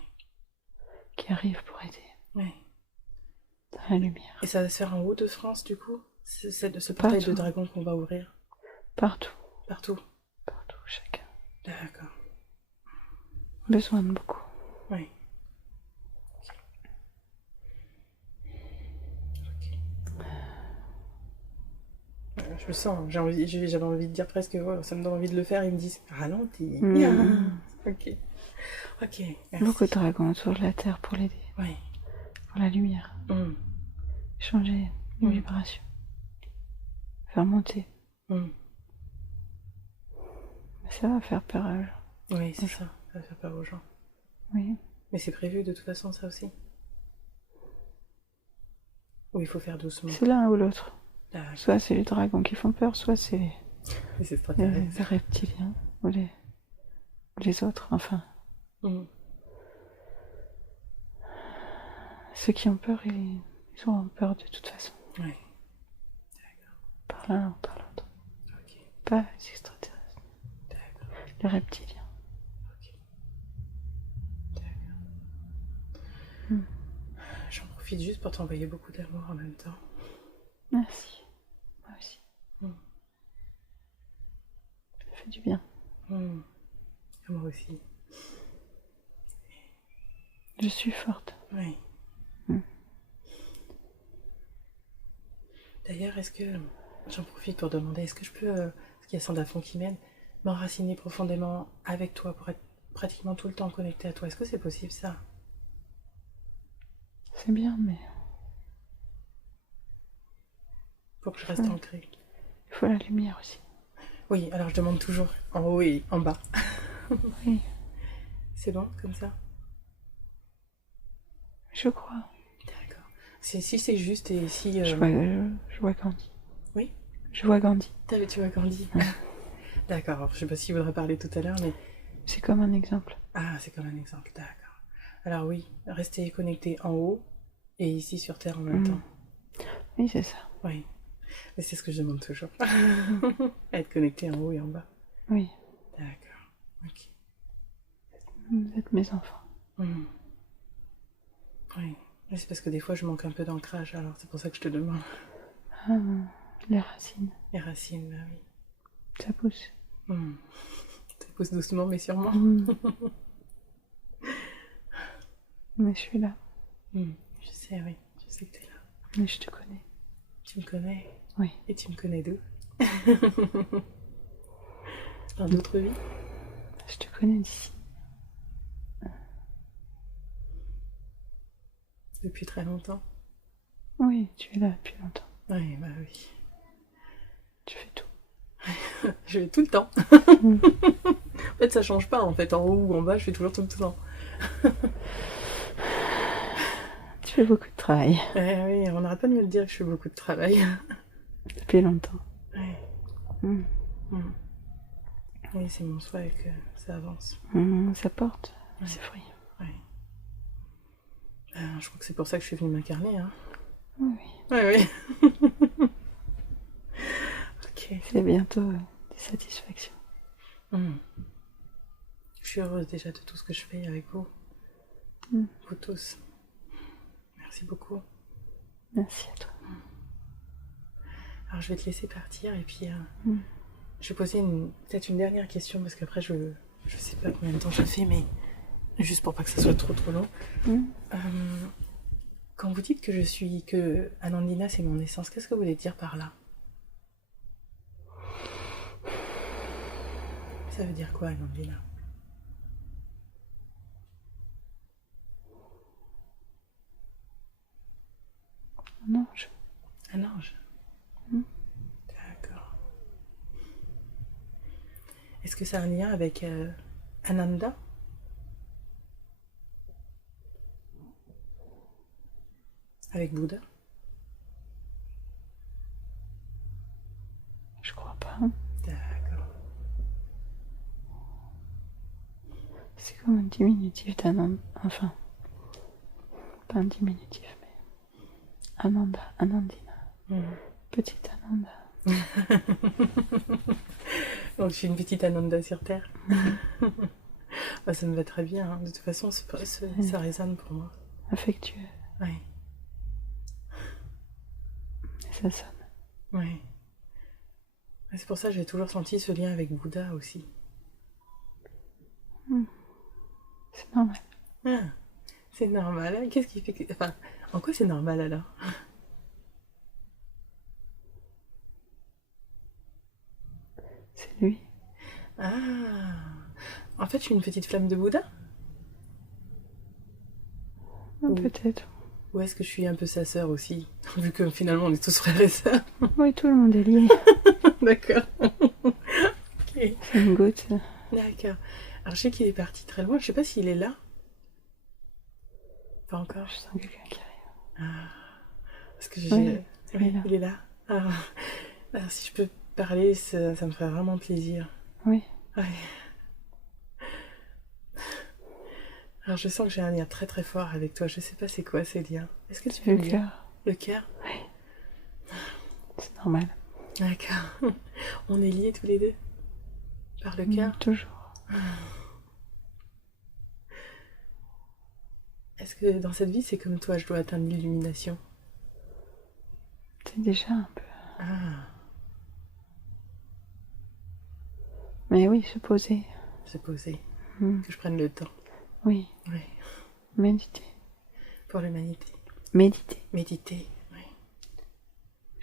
Qui arrivent pour aider. Oui. Dans la lumière. Et ça va se faire en haut de France du coup? C'est ce portail de dragons qu'on va ouvrir? Partout. Partout? Partout, chacun. D'accord. Besoin de beaucoup. Oui. Je le sens, j'avais envie de dire presque, ouais, ça me donne envie de le faire, ils me disent ralentis. Ok. Ok, merci. Beaucoup de dragons autour de la Terre pour l'aider. Oui. Pour la lumière. Changer les vibrations. Faire monter. Mais ça va faire peur aux gens. Oui, c'est ça va faire peur aux gens. Oui. Mais c'est prévu de toute façon, ça aussi? Ou il faut faire doucement? C'est l'un ou l'autre. Ah, soit c'est les dragons qui font peur, soit c'est les reptiliens ou les autres, enfin. Ceux qui ont peur, ils ont peur de toute façon. Oui. D'accord. Par l'un ou par l'autre. Ok. Pas les extraterrestres. D'accord. Les reptiliens. Ok. D'accord. J'en profite juste pour t'envoyer beaucoup d'amour en même temps. Merci. Moi aussi. Ça fait du bien. Moi aussi. Je suis forte. Oui. D'ailleurs, est-ce que... J'en profite pour demander, est-ce que je peux, parce qu'il y a Sandafon qui m'aide, m'enraciner profondément avec toi pour être pratiquement tout le temps connecté à toi? Est-ce que c'est possible ça? C'est bien, mais Pour que je reste ancrée. il faut la lumière aussi. Oui, alors je demande toujours en haut et en bas. Oui, C'est bon comme ça? je crois. D'accord. Si c'est juste et si... Je vois Gandhi. Oui? Je vois Gandhi. Tu vois Candy. D'accord, alors, je sais pas s'il voudrait parler tout à l'heure, mais... C'est comme un exemple. Ah, c'est comme un exemple, d'accord. Alors oui, rester connecté en haut et ici sur Terre en même temps. Oui, c'est ça. Oui, mais c'est ce que je demande toujours. Être connecté en haut et en bas. Oui, D'accord, ok. vous êtes mes enfants. Oui, mais c'est parce que des fois je manque un peu d'ancrage, alors c'est pour ça que je te demande. Ah, les racines, Les racines, bah oui. ça pousse. Ça pousse doucement mais sûrement. Mais je suis là. Je sais, oui, je sais que t'es là. Mais je te connais. Tu me connais? Oui. Et tu me connais d'où? Dans d'autres vies? Je te connais d'ici. Depuis très longtemps? Oui, tu es là depuis longtemps. Oui, bah oui. Tu fais tout. Je vais tout le temps. En fait, ça change pas, en fait. En haut ou en bas, je fais toujours tout le temps. Tu fais beaucoup de travail. Oui, on n'arrête pas de me le dire que je fais beaucoup de travail. Depuis longtemps. Oui. Oui, c'est mon souhait que ça avance. Ça porte ses fruits. Oui. Je crois que c'est pour ça que je suis venue m'incarner. Hein. Oui. Oui. Ok. C'est bientôt des satisfactions. Je suis heureuse déjà de tout ce que je fais avec vous. Vous tous. Merci beaucoup. Merci à toi. Alors je vais te laisser partir et puis je vais poser peut-être une dernière question parce qu'après je sais pas combien de temps je fais mais juste pour pas que ça soit trop long. Quand vous dites que Anandina c'est mon essence, qu'est-ce que vous voulez dire par là? Ça veut dire quoi Anandina? Un ange. Un ange. D'accord. Est-ce que ça a un lien avec Ananda? Avec Bouddha? Je crois pas. D'accord. C'est comme un diminutif d'Ananda. Enfin, pas un diminutif, mais Ananda, Anandina. Petite Ananda. Donc je suis une petite Ananda sur Terre. Bah, ça me va très bien. Hein. De toute façon, ça résonne pour moi. Affectueux. Oui. Et ça sonne. Oui. C'est pour ça que j'ai toujours senti ce lien avec Bouddha aussi. C'est normal. Ah, c'est normal. Hein. Qu'est-ce qui fait que... Enfin, en quoi c'est normal alors? C'est lui. Ah. En fait, je suis une petite flamme de Bouddha? Peut-être. Ou est-ce que je suis un peu sa sœur aussi? Vu que finalement on est tous frères et sœurs. Oui, tout le monde est lié. D'accord. Ok. C'est une goutte. D'accord. Alors je sais qu'il est parti très loin. Je sais pas s'il est là. Pas encore. Je sens quelqu'un qui arrive. Ah. Parce que Oui, il est là. Ah. Alors si je peux parler, ça me ferait vraiment plaisir. Oui. Ouais. Alors je sens que j'ai un lien très très fort avec toi. Je sais pas c'est quoi ces liens. Est-ce que tu peux Le me dire? cœur. Le cœur? Oui. C'est normal. D'accord. On est liés tous les deux? Par le cœur? Toujours. Est-ce que dans cette vie, c'est comme toi, je dois atteindre l'illumination? C'est déjà un peu. Ah, Mais oui, se poser. se poser. Que je prenne le temps. Oui. Oui. Méditer. Pour l'humanité. Méditer. Méditer, oui.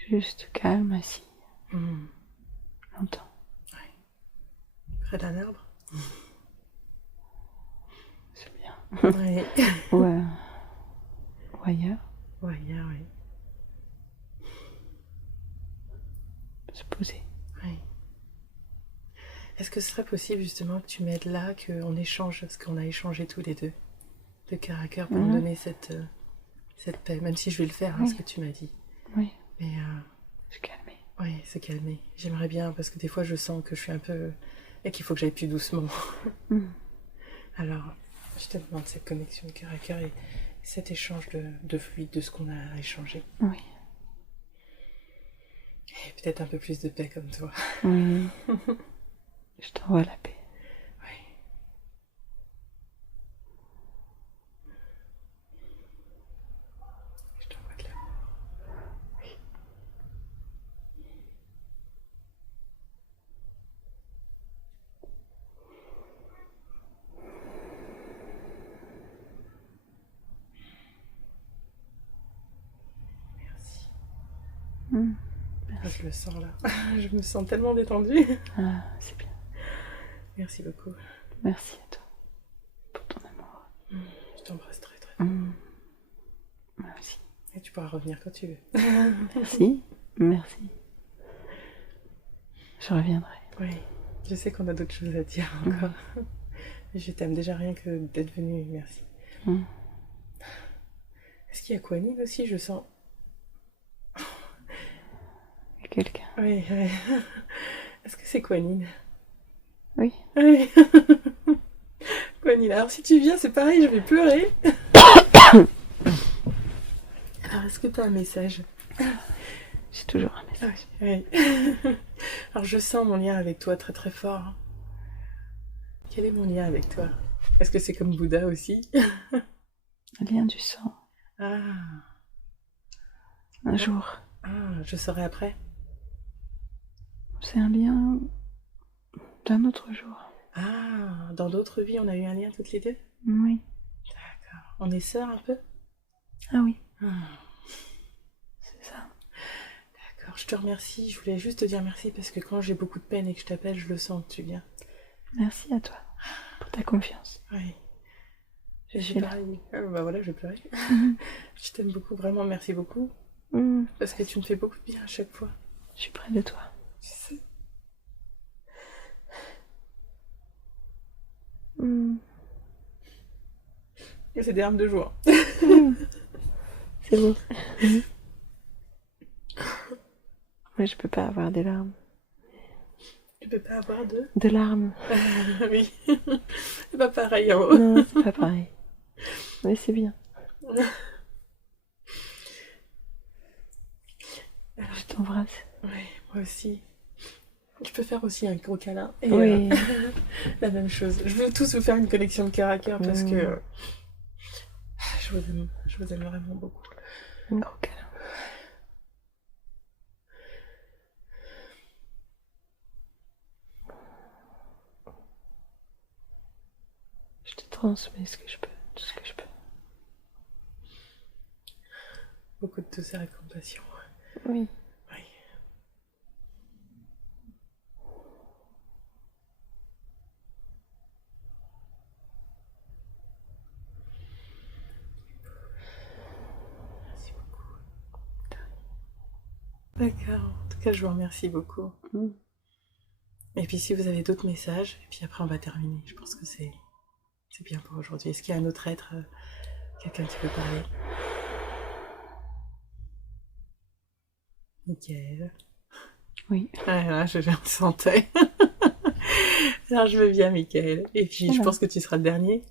Juste calme, assis. Longtemps. Près d'un arbre. C'est bien. Oui. Ou ailleurs. Ou ailleurs, oui. Se poser. Oui. Est-ce que ce serait possible justement que tu m'aides là, qu'on échange, parce qu'on a échangé tous les deux, de cœur à cœur, pour me donner cette paix, même si je vais le faire, ce que tu m'as dit. Oui. Mais se calmer. Oui, se calmer. J'aimerais bien, parce que des fois je sens que je suis un peu... et qu'il faut que j'aille plus doucement. Alors, je te demande cette connexion de cœur à cœur et cet échange de fluide de ce qu'on a échangé. Oui. Et peut-être un peu plus de paix comme toi. Oui. Je t'envoie la paix. Oui. Je t'envoie de l'amour. Oui. Merci. Merci. Je le sens là. Je me sens tellement détendue. Ah, c'est bien. Merci beaucoup. Merci à toi pour ton amour. Je t'embrasse très très fort. Merci. Et tu pourras revenir quand tu veux. Merci. Merci. Je reviendrai. Oui. Je sais qu'on a d'autres choses à dire encore. Je t'aime déjà rien que d'être venue. Merci. Est-ce qu'il y a Kwanine aussi? Je sens. Il y a quelqu'un. Oui, oui. Est-ce que c'est Kwanine? Oui. Oui. Kwanine. Alors si tu viens, c'est pareil, je vais pleurer. Alors est-ce que tu as un message? J'ai toujours un message. Oui. Alors je sens mon lien avec toi très très fort. Quel est mon lien avec toi? Est-ce que c'est comme Bouddha aussi? Le lien du sang. Ah. Un jour. Ah, je saurai après. C'est un lien d'un autre jour. Ah, dans d'autres vies, on a eu un lien toutes les deux? Oui. D'accord. On est sœurs un peu? Ah oui. Ah. C'est ça. D'accord, je te remercie. Je voulais juste te dire merci parce que quand j'ai beaucoup de peine et que je t'appelle, je le sens que tu viens. Merci à toi pour ta confiance. Oui. Je suis là. pareil. Bah voilà, je vais pleurer. Je t'aime beaucoup, vraiment, merci beaucoup. Parce que tu me fais beaucoup de bien à chaque fois. Je suis près de toi. Tu sais. Et c'est des larmes de joie. C'est beau. Mais je peux pas avoir des larmes. Tu peux pas avoir de... De larmes. Oui. C'est pas pareil en haut. Non, c'est pas pareil. Mais c'est bien. Je t'embrasse. Oui, moi aussi. Tu peux faire aussi un gros câlin. Et oui. La même chose. Je veux tous vous faire une connexion de cœur à cœur parce que je vous aime vraiment beaucoup. Un gros câlin. Je te transmets ce que je peux, tout ce que je peux. Beaucoup de douceur et de compassion. Oui. Oui. Merci beaucoup. D'accord. En tout cas, je vous remercie beaucoup. Et puis si vous avez d'autres messages, et puis après on va terminer. Je pense que c'est bien pour aujourd'hui. Est-ce qu'il y a un autre être, quelqu'un qui peut parler? Nickel. Oui. Voilà, je le sentais. Alors je veux bien, Michael. Et puis je pense que tu seras le dernier.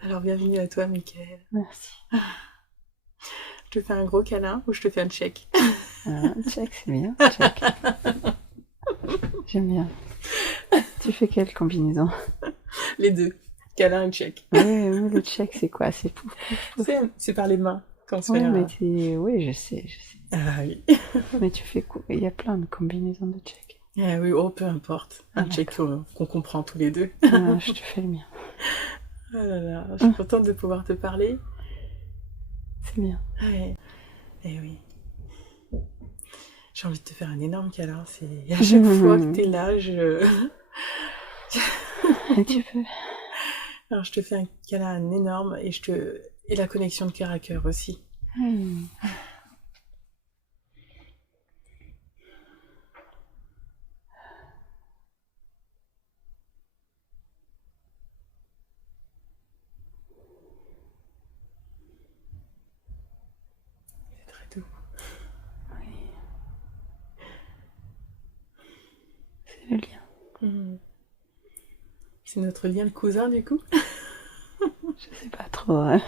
Alors bienvenue à toi, Michael. Merci. Je te fais un gros câlin ou je te fais un check? Un check, c'est bien. Check. J'aime bien. Tu fais quelle combinaison? Les deux. Câlin et check. Oui, le check, c'est quoi? C'est pouf, pouf, pouf. C'est par les mains qu'on se Oui, fait. mais oui, je sais. Ah oui. Mais tu fais quoi? Il y a plein de combinaisons de check. Ah oui, oh, peu importe. Un check qu'on comprend tous les deux. Je te fais le mien. Ah là là, je suis contente de pouvoir te parler. C'est bien. Ouais. Eh oui. J'ai envie de te faire un énorme câlin. C'est à chaque fois que t'es là, Et tu peux. Alors je te fais un câlin énorme et la connexion de cœur à cœur aussi. Oui. C'est très doux. Oui. C'est le lien. Mmh. C'est notre lien de cousin du coup. Je sais pas trop. Hein.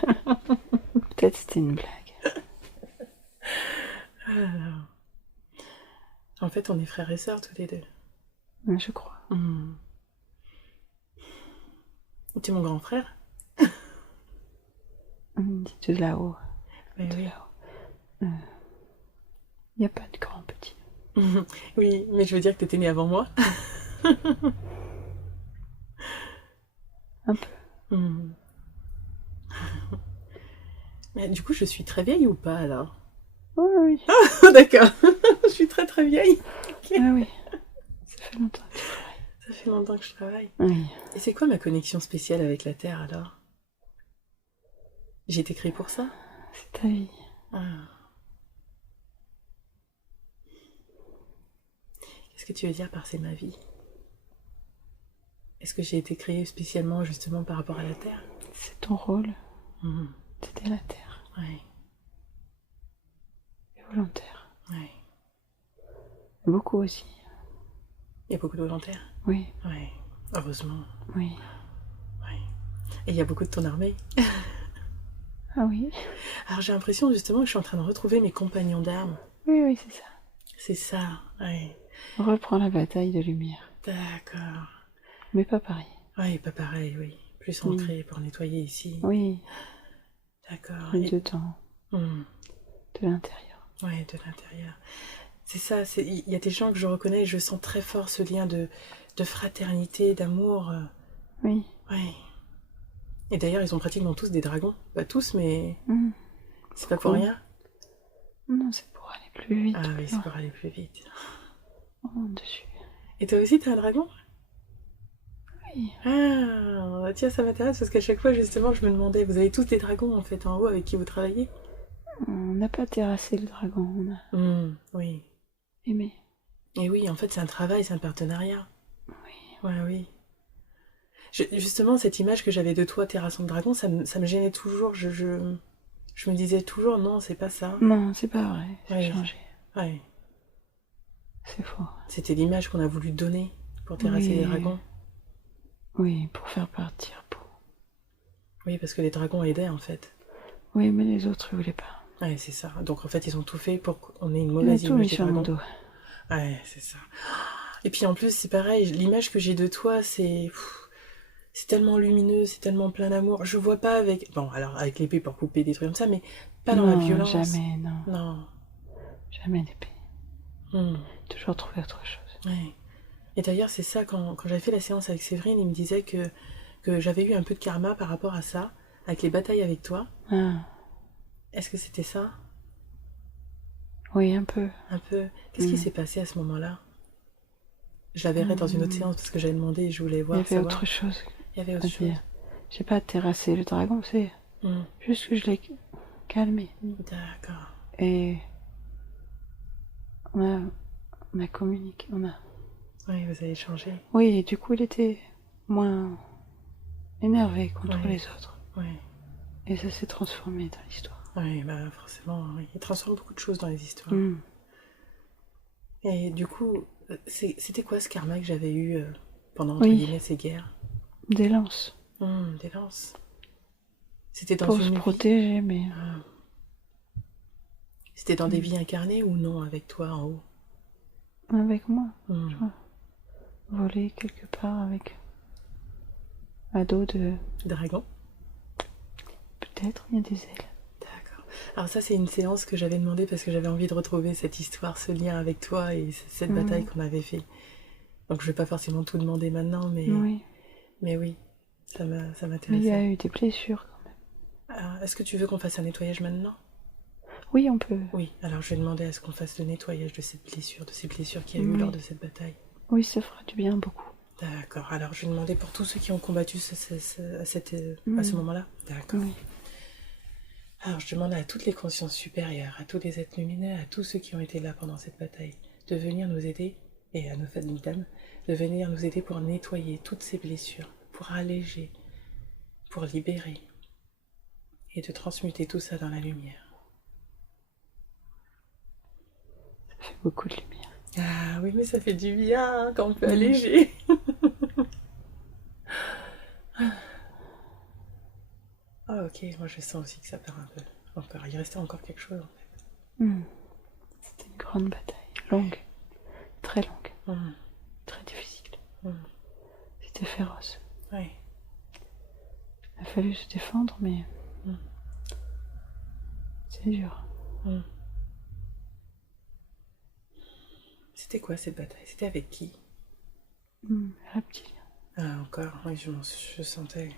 Peut-être c'était une blague. Alors, en fait, on est frères et sœurs tous les deux. Je crois. Mmh. Tu es mon grand frère. Dis de là-haut. Mais De oui. là-haut. Il n'y a pas de grand petit. Oui, mais je veux dire que t'étais né avant moi. Un peu. Mmh. Mais du coup, je suis très vieille ou pas alors? Oui, oui. D'accord, je suis très très vieille. Okay. Ah oui. Ça fait longtemps que tu travailles. Ça fait longtemps que je travaille. Oui. Et c'est quoi ma connexion spéciale avec la Terre alors? J'ai été créée pour ça? C'est ta vie. Ah. Qu'est-ce que tu veux dire par c'est ma vie? Est-ce que j'ai été créée spécialement justement par rapport à la Terre? C'est ton rôle. Mmh. T'aider la terre. Ouais. Et volontaire. Ouais. Beaucoup aussi. Il y a beaucoup de volontaires? Oui. Ouais. Heureusement. Oui. Ouais. Et il y a beaucoup de ton armée? Ah oui. Alors j'ai l'impression justement que je suis en train de retrouver mes compagnons d'armes. Oui, oui, c'est ça. C'est ça, ouais. On reprend la bataille de lumière. D'accord. Mais pas pareil. Ouais, pas pareil, oui. Plus ancré pour nettoyer ici. Oui. D'accord. Plus de temps. Mmh. De l'intérieur. Ouais, de l'intérieur. C'est ça, il y a des gens que je reconnais et je sens très fort ce lien de fraternité, d'amour. Oui. Ouais. Et d'ailleurs, ils ont pratiquement tous des dragons. Pas tous, mais c'est pas pour Pourquoi? rien. Non, c'est pour aller plus vite. Ah oui, plus c'est loin. pour aller plus vite. Oh, dessus. Et toi aussi, t'as un dragon? Oui. Ah, tiens, ça m'intéresse parce qu'à chaque fois, justement, je me demandais, vous avez tous des dragons en fait en haut avec qui vous travaillez? On n'a pas terrassé le dragon. On a Oui. aimé. Et oui, en fait, c'est un travail, c'est un partenariat. Oui. Ouais, oui. Justement, cette image que j'avais de toi terrassant le dragon, ça me gênait toujours. Je me disais toujours, non, c'est pas ça. Non, c'est pas vrai. C'est Ouais. changé. Ouais. C'est faux. C'était l'image qu'on a voulu donner pour terrasser les dragons. Oui, pour faire partir. Oui, parce que les dragons aidaient en fait. Oui, mais les autres, ils voulaient pas. Ouais, c'est ça. Donc en fait, ils ont tout fait pour qu'on ait une Ils ont mauvaise tout mis image des sur mon dragons. dos. Ouais, c'est ça. Et puis en plus, c'est pareil, l'image que j'ai de toi, c'est tellement lumineux, c'est tellement plein d'amour. Je vois pas avec... Bon, alors avec l'épée pour couper des trucs comme ça, mais pas dans la Non, violence. jamais, non. Non. Jamais l'épée. Toujours trouver autre chose. Ouais. Et d'ailleurs, c'est ça, quand j'avais fait la séance avec Séverine, il me disait que j'avais eu un peu de karma par rapport à ça, avec les batailles avec toi. Ah, Est-ce que c'était ça? oui, un peu. Un peu. Qu'est-ce qui s'est passé à ce moment-là? Je la verrai dans une autre séance parce que j'avais demandé et je voulais voir, Il y avait savoir. autre chose. Il y avait autre chose. J'ai pas terrassé le dragon, c'est juste que je l'ai calmé. D'accord. Et on a communiqué. Oui, vous avez changé. Oui, et du coup, il était moins énervé contre les autres. Oui. Et ça s'est transformé dans l'histoire. Oui, bah forcément, oui. Il transforme beaucoup de choses dans les histoires. Et du coup, c'était quoi ce karma que j'avais eu pendant, entre guillemets, ces guerres? Des lances. Des lances. C'était dans Pour une se vie... protéger, mais... C'était dans des vies incarnées ou non, avec toi en haut? Avec moi. Je vois. Voler quelque part avec un dos de... Dragon? Peut-être, il y a des ailes. D'accord. Alors ça, c'est une séance que j'avais demandé parce que j'avais envie de retrouver cette histoire, ce lien avec toi et cette bataille qu'on avait fait. Donc je vais pas forcément tout demander maintenant, mais... Oui. Mais oui. Ça Mais il y a m'intéressait. eu des blessures quand même. Alors, est-ce que tu veux qu'on fasse un nettoyage maintenant? Oui, on peut. Oui, alors je vais demander à ce qu'on fasse le nettoyage de ces blessures qu'il y a eu lors Oui. de cette bataille. Oui, ça fera du bien beaucoup. D'accord, alors je vais demander pour tous ceux qui ont combattu à ce moment-là. D'accord. Oui. Alors je demande à toutes les consciences supérieures, à tous les êtres lumineux, à tous ceux qui ont été là pendant cette bataille, de venir nous aider, et à nos familles d'âmes, de venir nous aider pour nettoyer toutes ces blessures, pour alléger, pour libérer, et de transmuter tout ça dans la lumière. Ça fait beaucoup de lumière. Ah oui, mais ça fait du bien quand on peut alléger. Ah ok, moi je sens aussi que ça part un peu. Encore, il restait encore quelque chose en fait. C'était une grande bataille. Longue. Très longue. Hum, Très difficile. hum. C'était féroce. Oui. Il a fallu se défendre, mais c'est dur. C'était quoi cette bataille? C'était avec qui? Reptilien. Ah encore, oui, je sentais.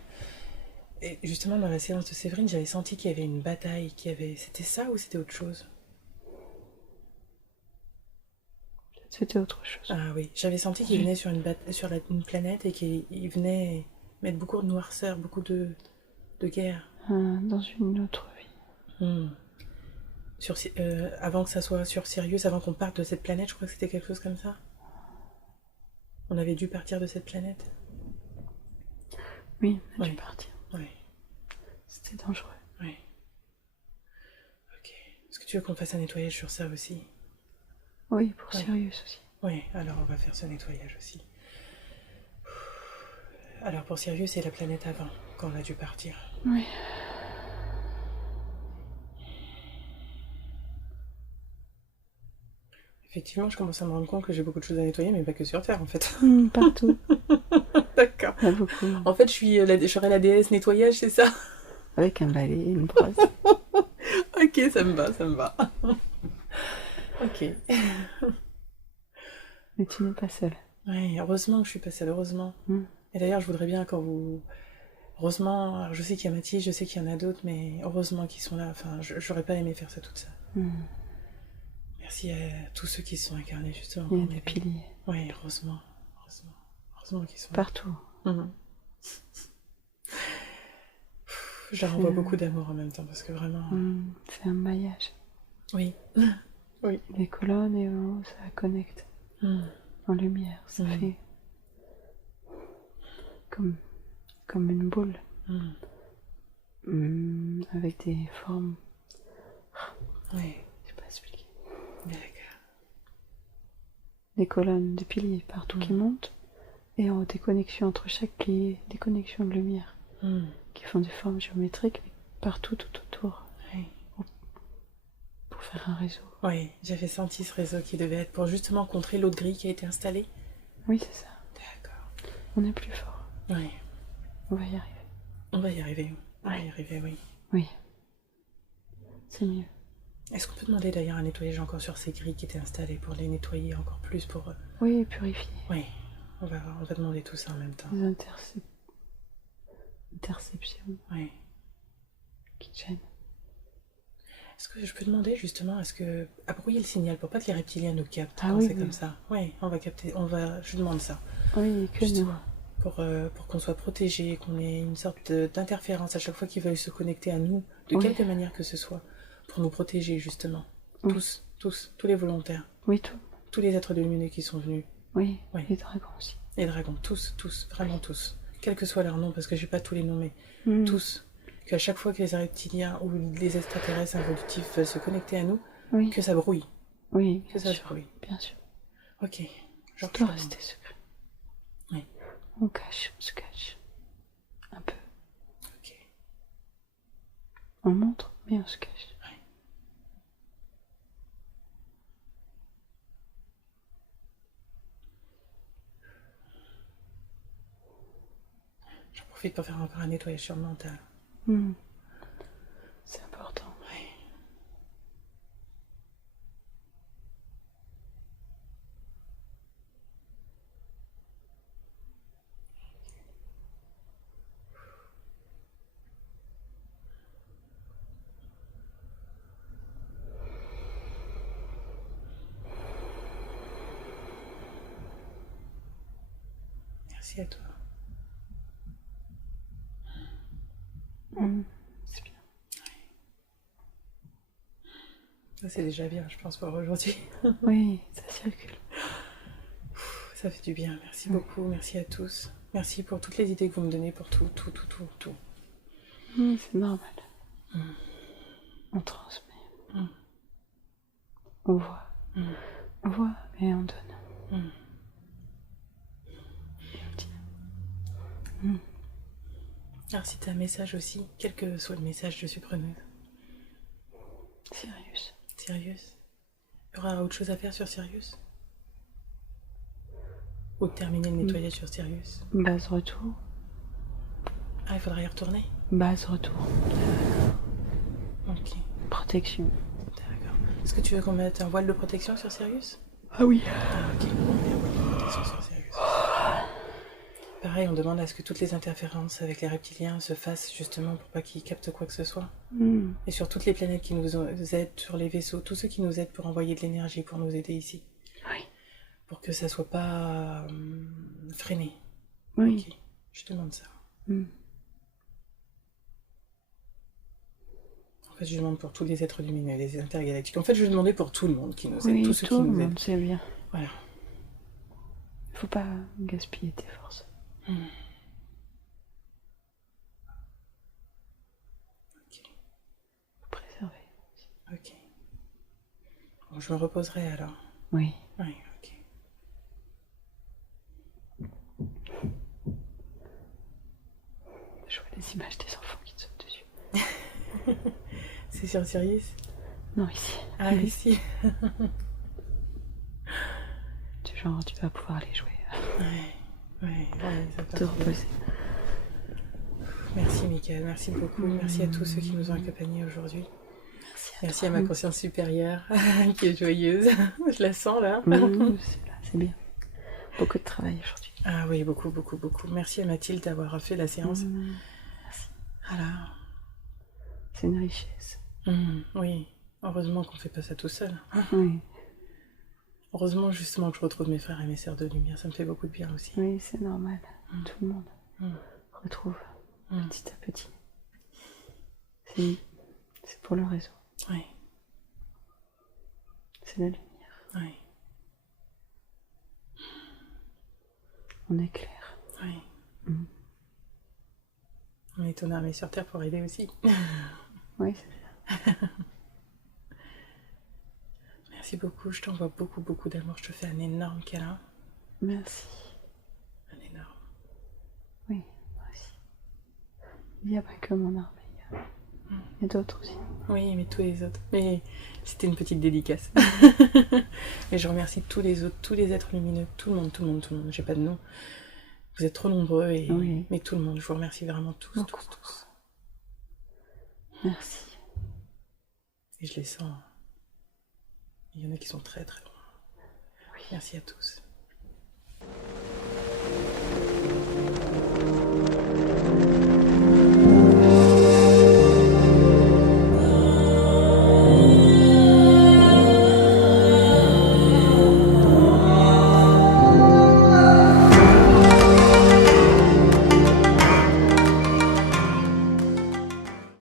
Et justement dans la séance de Séverine, j'avais senti qu'il y avait une bataille, C'était ça ou c'était autre chose? C'était autre chose. Ah oui, j'avais senti qu'il venait sur une planète et qu'il venait mettre beaucoup de noirceur, beaucoup de guerre. Dans une autre vie. Hmm. Avant que ça soit sur Sirius, avant qu'on parte de cette planète, je crois que c'était quelque chose comme ça. On avait dû partir de cette planète. Oui, on a dû Oui. partir. Oui, C'était dangereux. oui. Ok. Est-ce que tu veux qu'on fasse un nettoyage sur ça aussi? Oui, pour Ouais. Sirius aussi. Oui, alors on va faire ce nettoyage aussi. Alors pour Sirius, c'est la planète avant, quand on a dû partir. Oui. Effectivement, je commence à me rendre compte que j'ai beaucoup de choses à nettoyer, mais pas que sur Terre en fait. Partout. D'accord. Il y a beaucoup. En fait, j'aurais la déesse nettoyage, c'est ça? Avec un balai, une brosse. Ok, ça me va, ça me va. Ok. Mais tu n'es pas seule. Oui, heureusement que je suis pas seule, heureusement. Et d'ailleurs, je voudrais bien quand vous... Heureusement, alors je sais qu'il y a Mathilde, je sais qu'il y en a d'autres, mais heureusement qu'ils sont là. Enfin, j'aurais pas aimé faire ça toute seule. Merci à tous ceux qui se sont incarnés, justement. Il y a des piliers. Oui, heureusement. Heureusement. Heureusement qu'ils sont Partout. là. Je leur envoie beaucoup d'amour en même temps, parce que vraiment... C'est un maillage. Oui. Oui. Les colonnes et en haut, ça connecte. En lumière, ça fait comme une boule. Avec des formes. Oui. Je sais pas expliquer. D'accord. Des colonnes, des piliers partout qui montent. Et en haut, des connexions entre chaque pilier, des connexions de lumière qui font des formes géométriques, mais partout, tout autour. Oui. Pour faire un réseau. Oui, j'avais senti ce réseau qui devait être pour justement contrer l'autre grille qui a été installée. Oui, c'est ça. D'accord. On est plus fort. Oui. On va y arriver. On va y arriver. On va y arriver, oui. Oui. C'est mieux. Est-ce qu'on peut demander d'ailleurs un nettoyage encore sur ces grilles qui étaient installées pour les nettoyer encore plus pour... Oui, purifier. Oui, on va demander tout ça en même temps. Les interceptions Oui. qui te gênent. Est-ce que je peux demander justement, à brouiller le signal pour pas que les reptiliens nous captent Ah quand oui, c'est comme ça? Oui, on va capter, je demande ça. Oui, que Justement, nous. pour qu'on soit protégé, qu'on ait une sorte d'interférence à chaque fois qu'ils veulent se connecter à nous, de Oui. quelque manière que ce soit, pour nous protéger justement. Oui. Tous les volontaires, Oui, tout. tous les êtres lumineux qui sont venus. Oui, Oui. les dragons aussi. Les dragons, tous, vraiment tous. Quel que soit leur nom, parce que j'ai pas tous les noms, mais tous. Qu'à chaque fois que les reptiliens ou les extraterrestres involutifs veulent se connecter à nous, Oui. que ça brouille. Oui, Que ça sûr. brouille. Bien sûr. Ok. Ça doit rester secret. Oui. On se cache. Un peu. Ok. On montre, mais on se cache. J'en profite pour faire encore un nettoyage sur le mental. C'est important. Oui. Merci à toi. C'est bien. Ça, c'est déjà bien, je pense, pour aujourd'hui. Oui, ça circule. Ça fait du bien. Merci beaucoup. Merci à tous. Merci pour toutes les idées que vous me donnez, pour tout. C'est normal. On transmet. On voit. On voit et on donne. Et on dit. Alors, si tu as un message aussi, quel que soit le message, je suis preneuse. Sirius. Il y aura autre chose à faire sur Sirius? Ou de terminer le nettoyage sur Sirius? Base retour. Ah, il faudra y retourner? Base retour. Ok. Protection. D'accord. Est-ce que tu veux qu'on mette un voile de protection sur Sirius? Ah oui. Ah, ok. On met un voile de protection sur Sirius. Pareil, on demande à ce que toutes les interférences avec les reptiliens se fassent justement pour pas qu'ils captent quoi que ce soit. Et sur toutes les planètes qui nous aident, sur les vaisseaux, tous ceux qui nous aident pour envoyer de l'énergie, pour nous aider ici. Oui. Pour que ça soit pas freiné. Oui. Ok, je te demande ça. En fait, je demande pour tous les êtres lumineux, les intergalactiques. En fait, je demandais pour tout le monde qui nous aide, tous ceux qui nous aident. C'est bien. Voilà. Il faut pas gaspiller tes forces. Ok. Faut préserver. Ok. Bon, je me reposerai alors. Oui. Oui, ok. Je vois les images des enfants qui te sautent dessus. C'est sur Sirius? Non, ici. Ah, ici. Genre, tu vas pouvoir aller jouer. Ouais, ça Te reposer. Merci Mickaël, merci beaucoup. Merci à tous ceux qui nous ont accompagnés aujourd'hui. Merci à ma conscience supérieure qui est joyeuse. Je la sens là. C'est bien. Beaucoup de travail aujourd'hui. Ah oui, beaucoup. Merci à Mathilde d'avoir fait la séance. Merci. Voilà. C'est une richesse. Oui, heureusement qu'on ne fait pas ça tout seul. Oui. Heureusement justement que je retrouve mes frères et mes sœurs de lumière, ça me fait beaucoup de bien aussi. Oui, c'est normal. Tout le monde retrouve petit à petit. C'est pour le réseau. Oui. C'est la lumière. Oui. On éclaire. Oui. On est ton armée sur Terre pour aider aussi. Oui, c'est bien. Merci beaucoup, je t'envoie beaucoup d'amour. Je te fais un énorme câlin. Merci. Un énorme. Oui, moi aussi. Il n'y a pas que mon armée. Il y a d'autres aussi. Oui, mais tous les autres. Mais c'était une petite dédicace. Mais je remercie tous les autres, tous les êtres lumineux, tout le monde. J'ai pas de nom. Vous êtes trop nombreux, mais tout le monde. Je vous remercie vraiment tous. Merci. Et je les sens. Il y en a qui sont très loin. Oui. Merci à tous.